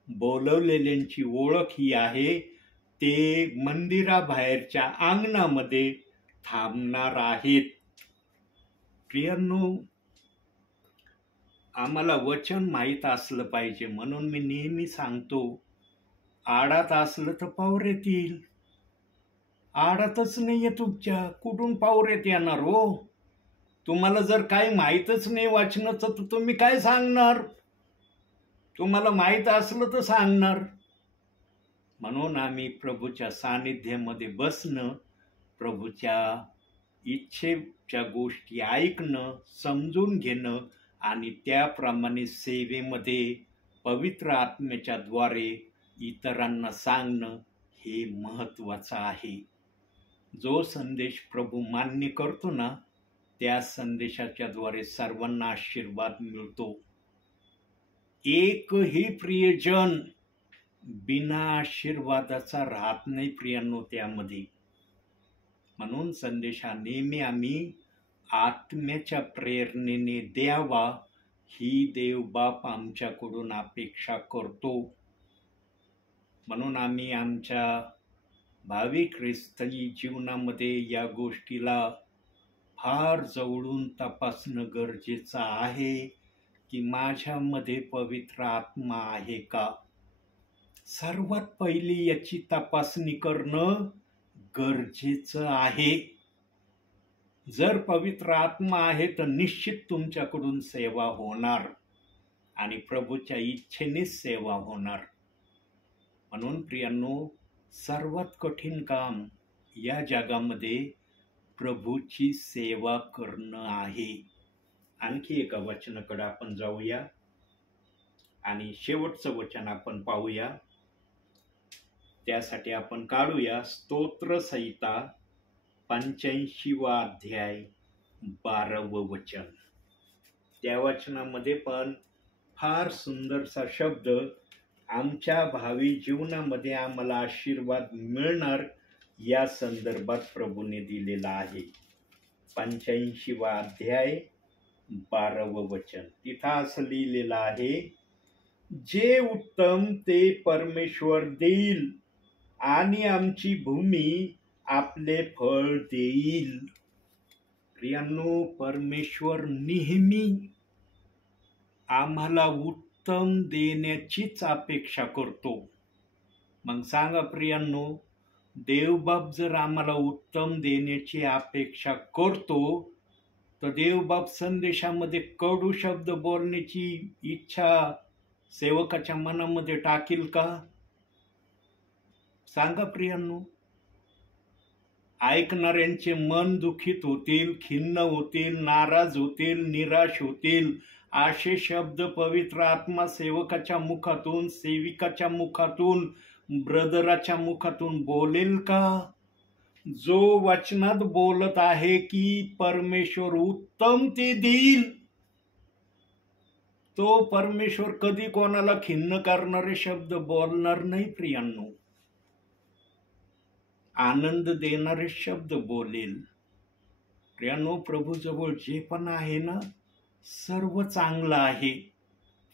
बोलवलेल्यांची ओळख ही आहे, ते मंदिराबाहेरच्या अंगणामध्ये थांबणार आहेत. प्रियांनो, आम्हाला वचन माहीत असलं पाहिजे. म्हणून मी नेहमी सांगतो, आडात असलं तर पावरेत येईल. आडातच नाहीये तुमच्या, कुठून पावरेत येणार हो? तुम्हाला जर काही माहीतच नाही वाचनाचं तर तुम्ही काय सांगणार? तुम्हाला माहीत असलं तर सांगणार. म्हणून आम्ही प्रभूच्या सानिध्यामध्ये बसणं, प्रभूच्या इच्छेच्या गोष्टी ऐकणं, समजून घेणं आणि त्याप्रमाणे सेवेमध्ये पवित्र आत्म्याच्या द्वारे इतरांना सांगणं हे महत्त्वाचं आहे. जो संदेश प्रभू मान्य करतो ना, त्या संदेशाच्या द्वारे सर्वांना आशीर्वाद मिळतो. एकही प्रियजन बिना आशीर्वादाचा राहत नाही प्रियांनो त्यामध्ये. म्हणून संदेश हा नेहमी आम्ही आत्म्याच्या प्रेरणेने द्यावा ही देवबाप आमच्याकडून अपेक्षा करतो. म्हणून आम्ही आमच्या भावी ख्रिस्ती जीवनामध्ये या गोष्टीला फार जवळून तपासणं गरजेचं आहे की माझ्यामध्ये पवित्र आत्मा आहे का. सर्वात पहिली याची तपासणी करणं गरजेचं आहे. जर पवित्र आत्मा आहे तर निश्चित तुमच्याकडून सेवा होणार आणि प्रभूच्या इच्छेनेच सेवा होणार. म्हणून प्रियांनो, सर्वात कठीण काम या जगामध्ये प्रभूची सेवा करणं आहे. आणखी एका वचनाकडे आपण जाऊया आणि शेवटचं वचन आपण पाहूया. त्यासाठी आपण काढूया स्तोत्रसंहिता 85वा अध्याय 12वं वचन. त्या वचनामध्ये पण फार सुंदरसा शब्द आमच्या भावी जीवनामध्ये आम्हाला आशीर्वाद मिळणार या संदर्भात प्रभूने दिलेला आहे. 85वा अध्याय 12वं वचन. तिथं असं लिहिलेलं आहे, जे उत्तम ते परमेश्वर देईल आणि आमची भूमी आपले फळ देईल. प्रियांनो, परमेश्वर नेहमी आम्हाला उत्तम देण्याचीच अपेक्षा करतो. मग सांगा प्रियांनो, देवबाप जर आम्हाला उत्तम देण्याची अपेक्षा करतो, तर देवबाप संदेशामध्ये कडू शब्द बोलण्याची इच्छा सेवकाच्या मनामध्ये टाकील का? सांगा प्रियांनो. ऐकणाऱ्यांचे मन दुखित होतील, खिन्न होतील, नाराज होतील, निराश होतील. असे शब्द पवित्र आत्मा सेवकाच्या मुखातून, सेविकाच्या मुखातून, ब्रदराच्या मुखातून बोलेल का? जो वचनात बोलत आहे की परमेश्वर उत्तम ते देईल, तो परमेश्वर कधी कोणाला खिन्न करणारे शब्द बोलणार नाही प्रियांनो. आनंद देणारे शब्द बोलेल. प्रियांनो, प्रभूजवळ जे पण आहे ना, सर्व चांगलं आहे.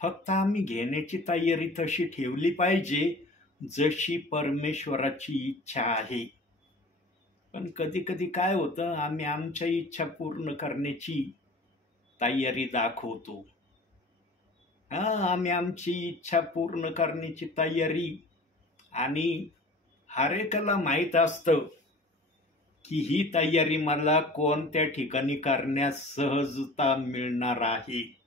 फक्त आम्ही घेण्याची तयारी तशी ठेवली पाहिजे जशी परमेश्वराची इच्छा आहे. पण कधी कधी काय होतं, आम्ही आमच्या इच्छा पूर्ण करण्याची तयारी दाखवतो. आम्ही आमची इच्छा पूर्ण करण्याची तयारी, आणि हर एकाला माहीत असतं की ही तयारी मला कोणत्या ठिकाणी करण्यास सहजता मिळणार आहे.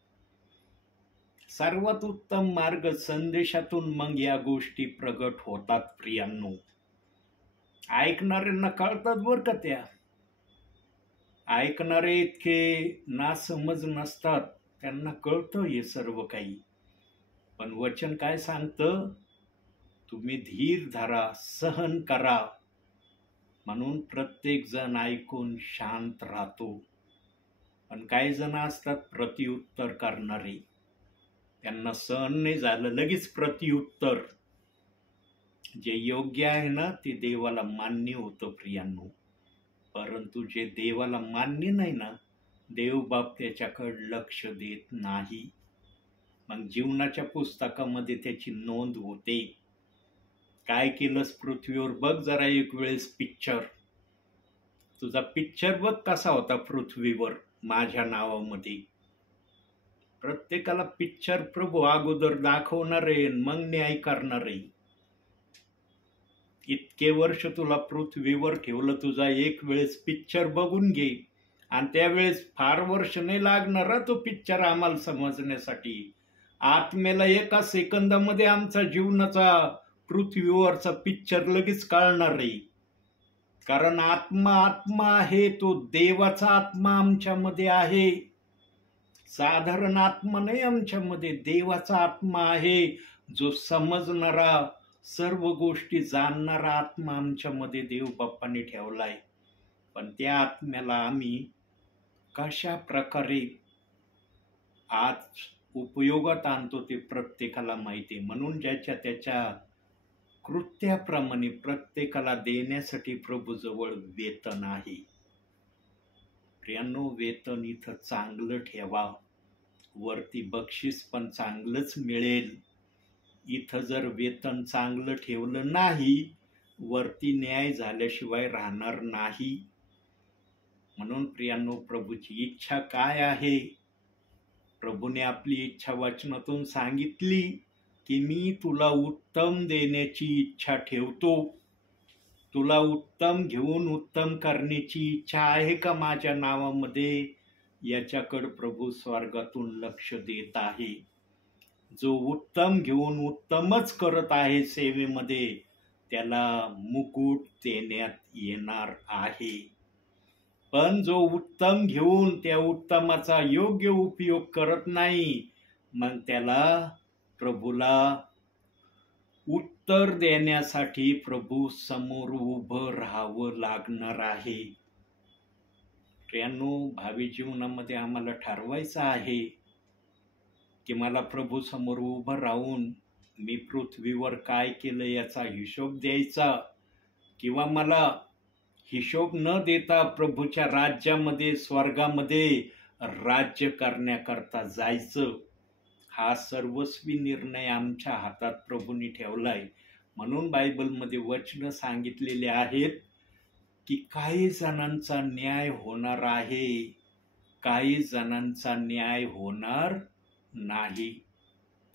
सर्वात उत्तम मार्ग संदेशातून मग या गोष्टी प्रगट होतात प्रियांनो. ऐकणाऱ्यांना कळतात बरं का त्या. ऐकणारे इतके नासमज नसतात, त्यांना कळतं हे सर्व काही. पण वचन काय सांगतं? तुम्ही धीर धरा, सहन करा. म्हणून प्रत्येक जण ऐकून शांत राहतो. पण काही जण असतात प्रत्युत्तर करणारे. त्यांना सहन नाही झालं, लगेच प्रत्युत्तर. जे योग्य आहे ना, ते देवाला मान्य होतं प्रियांनो. परंतु जे देवाला मान्य नाही ना, देवबाप त्याच्याकडे लक्ष देत नाही. मग जीवनाच्या पुस्तकामध्ये त्याची नोंद होते. काय केलंस पृथ्वीवर बघ जरा एक वेळेस पिक्चर. तुझा पिक्चर बघ कसा होता पृथ्वीवर माझ्या नावामध्ये. प्रत्येकाला पिक्चर प्रभू अगोदर दाखवणार आहे, मग न्याय करणार आहे. इतके वर्ष तुला पृथ्वीवर ठेवलं, तुझा एक वेळेस पिक्चर बघून घे. आणि त्यावेळेस फार वर्ष नाही लागणार तो पिक्चर आम्हाला समजण्यासाठी. आत्मेला एका सेकंदामध्ये आमचा जीवनाचा पृथ्वीवरचा पिक्चर लगेच कळणार आहे. कारण आत्मा आहे, तो देवाचा आत्मा आमच्यामध्ये आहे. साधारण आत्मा नाही आमच्यामध्ये, देवाचा आत्मा आहे. जो समजणारा, सर्व गोष्टी जाणणारा आत्मा आमच्यामध्ये देवबाप्पाने ठेवलाय. पण त्या आत्म्याला आम्ही कशा प्रकारे आज उपयोगात आणतो ते प्रत्येकाला माहिती आहे. म्हणून ज्याच्या त्याच्या कृत्याप्रमाणे प्रत्येकाला देण्यासाठी प्रभूजवळ वेतन आहे. प्रियांनो, वेतन इथं चांगलं ठेवा. वरती बक्षीस पण चांगलंच मिळेल. इथं जर वेतन चांगलं ठेवलं नाही, वरती न्याय झाल्याशिवाय राहणार नाही. म्हणून प्रियांनो, प्रभूची इच्छा काय आहे? प्रभूने आपली इच्छा वचनातून सांगितली की मी तुला उत्तम देण्याची इच्छा ठेवतो. तुला उत्तम घेऊन उत्तम करण्याची इच्छा आहे का माझ्या नावामध्ये? याच्याकडे प्रभू स्वर्गातून लक्ष देत आहे. जो उत्तम घेऊन उत्तमच करत आहे सेवेमध्ये, त्याला मुकुट देण्यात येणार आहे. पण जो उत्तम घेऊन त्या उत्तमाचा योग्य उपयोग करत नाही, मग त्याला प्रभूला उत्तर देण्यासाठी प्रभू समोर उभं राहावं लागणार आहे. प्रियांनो, भावी जीवनामध्ये आम्हाला ठरवायचं आहे की मला प्रभू समोर उभं राहून मी पृथ्वीवर काय केलं याचा हिशोब द्यायचा, किंवा मला हिशोब न देता प्रभूच्या राज्यामध्ये, स्वर्गामध्ये राज्य करण्याकरता जायचं. हा सर्वस्वी निर्णय आमच्या हातात प्रभूंनी ठेवलाय. म्हणून बायबलमध्ये वचन सांगितलेले आहेत की काही जणांचा न्याय होणार आहे, काही जणांचा न्याय होणार नाही.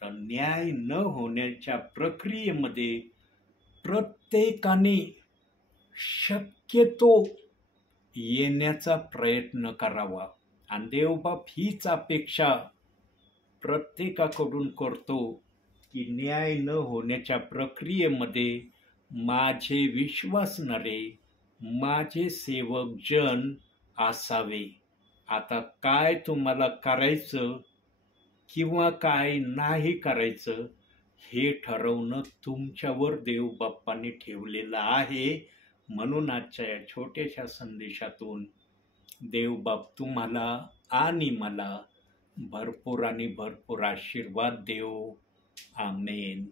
तर न्याय न होण्याच्या प्रक्रियेमध्ये प्रत्येकाने शक्यतो येण्याचा प्रयत्न करावा. आणि देवबाप हीच अपेक्षा प्रत्येकाकडून करतो की न्याय न होण्याच्या प्रक्रियेमध्ये माझे विश्वासणारे, माझे सेवक जन असावे. आता काय तुम्हाला करायचं किंवा काय नाही करायचं हे ठरवणं तुमच्यावर देवबाप्पाने ठेवलेलं आहे. म्हणून आजच्या या छोट्याशा संदेशातून देवबाप तुम्हाला आणि मला भरपूर आणि भरपूर आशीर्वाद देवो. आमेन.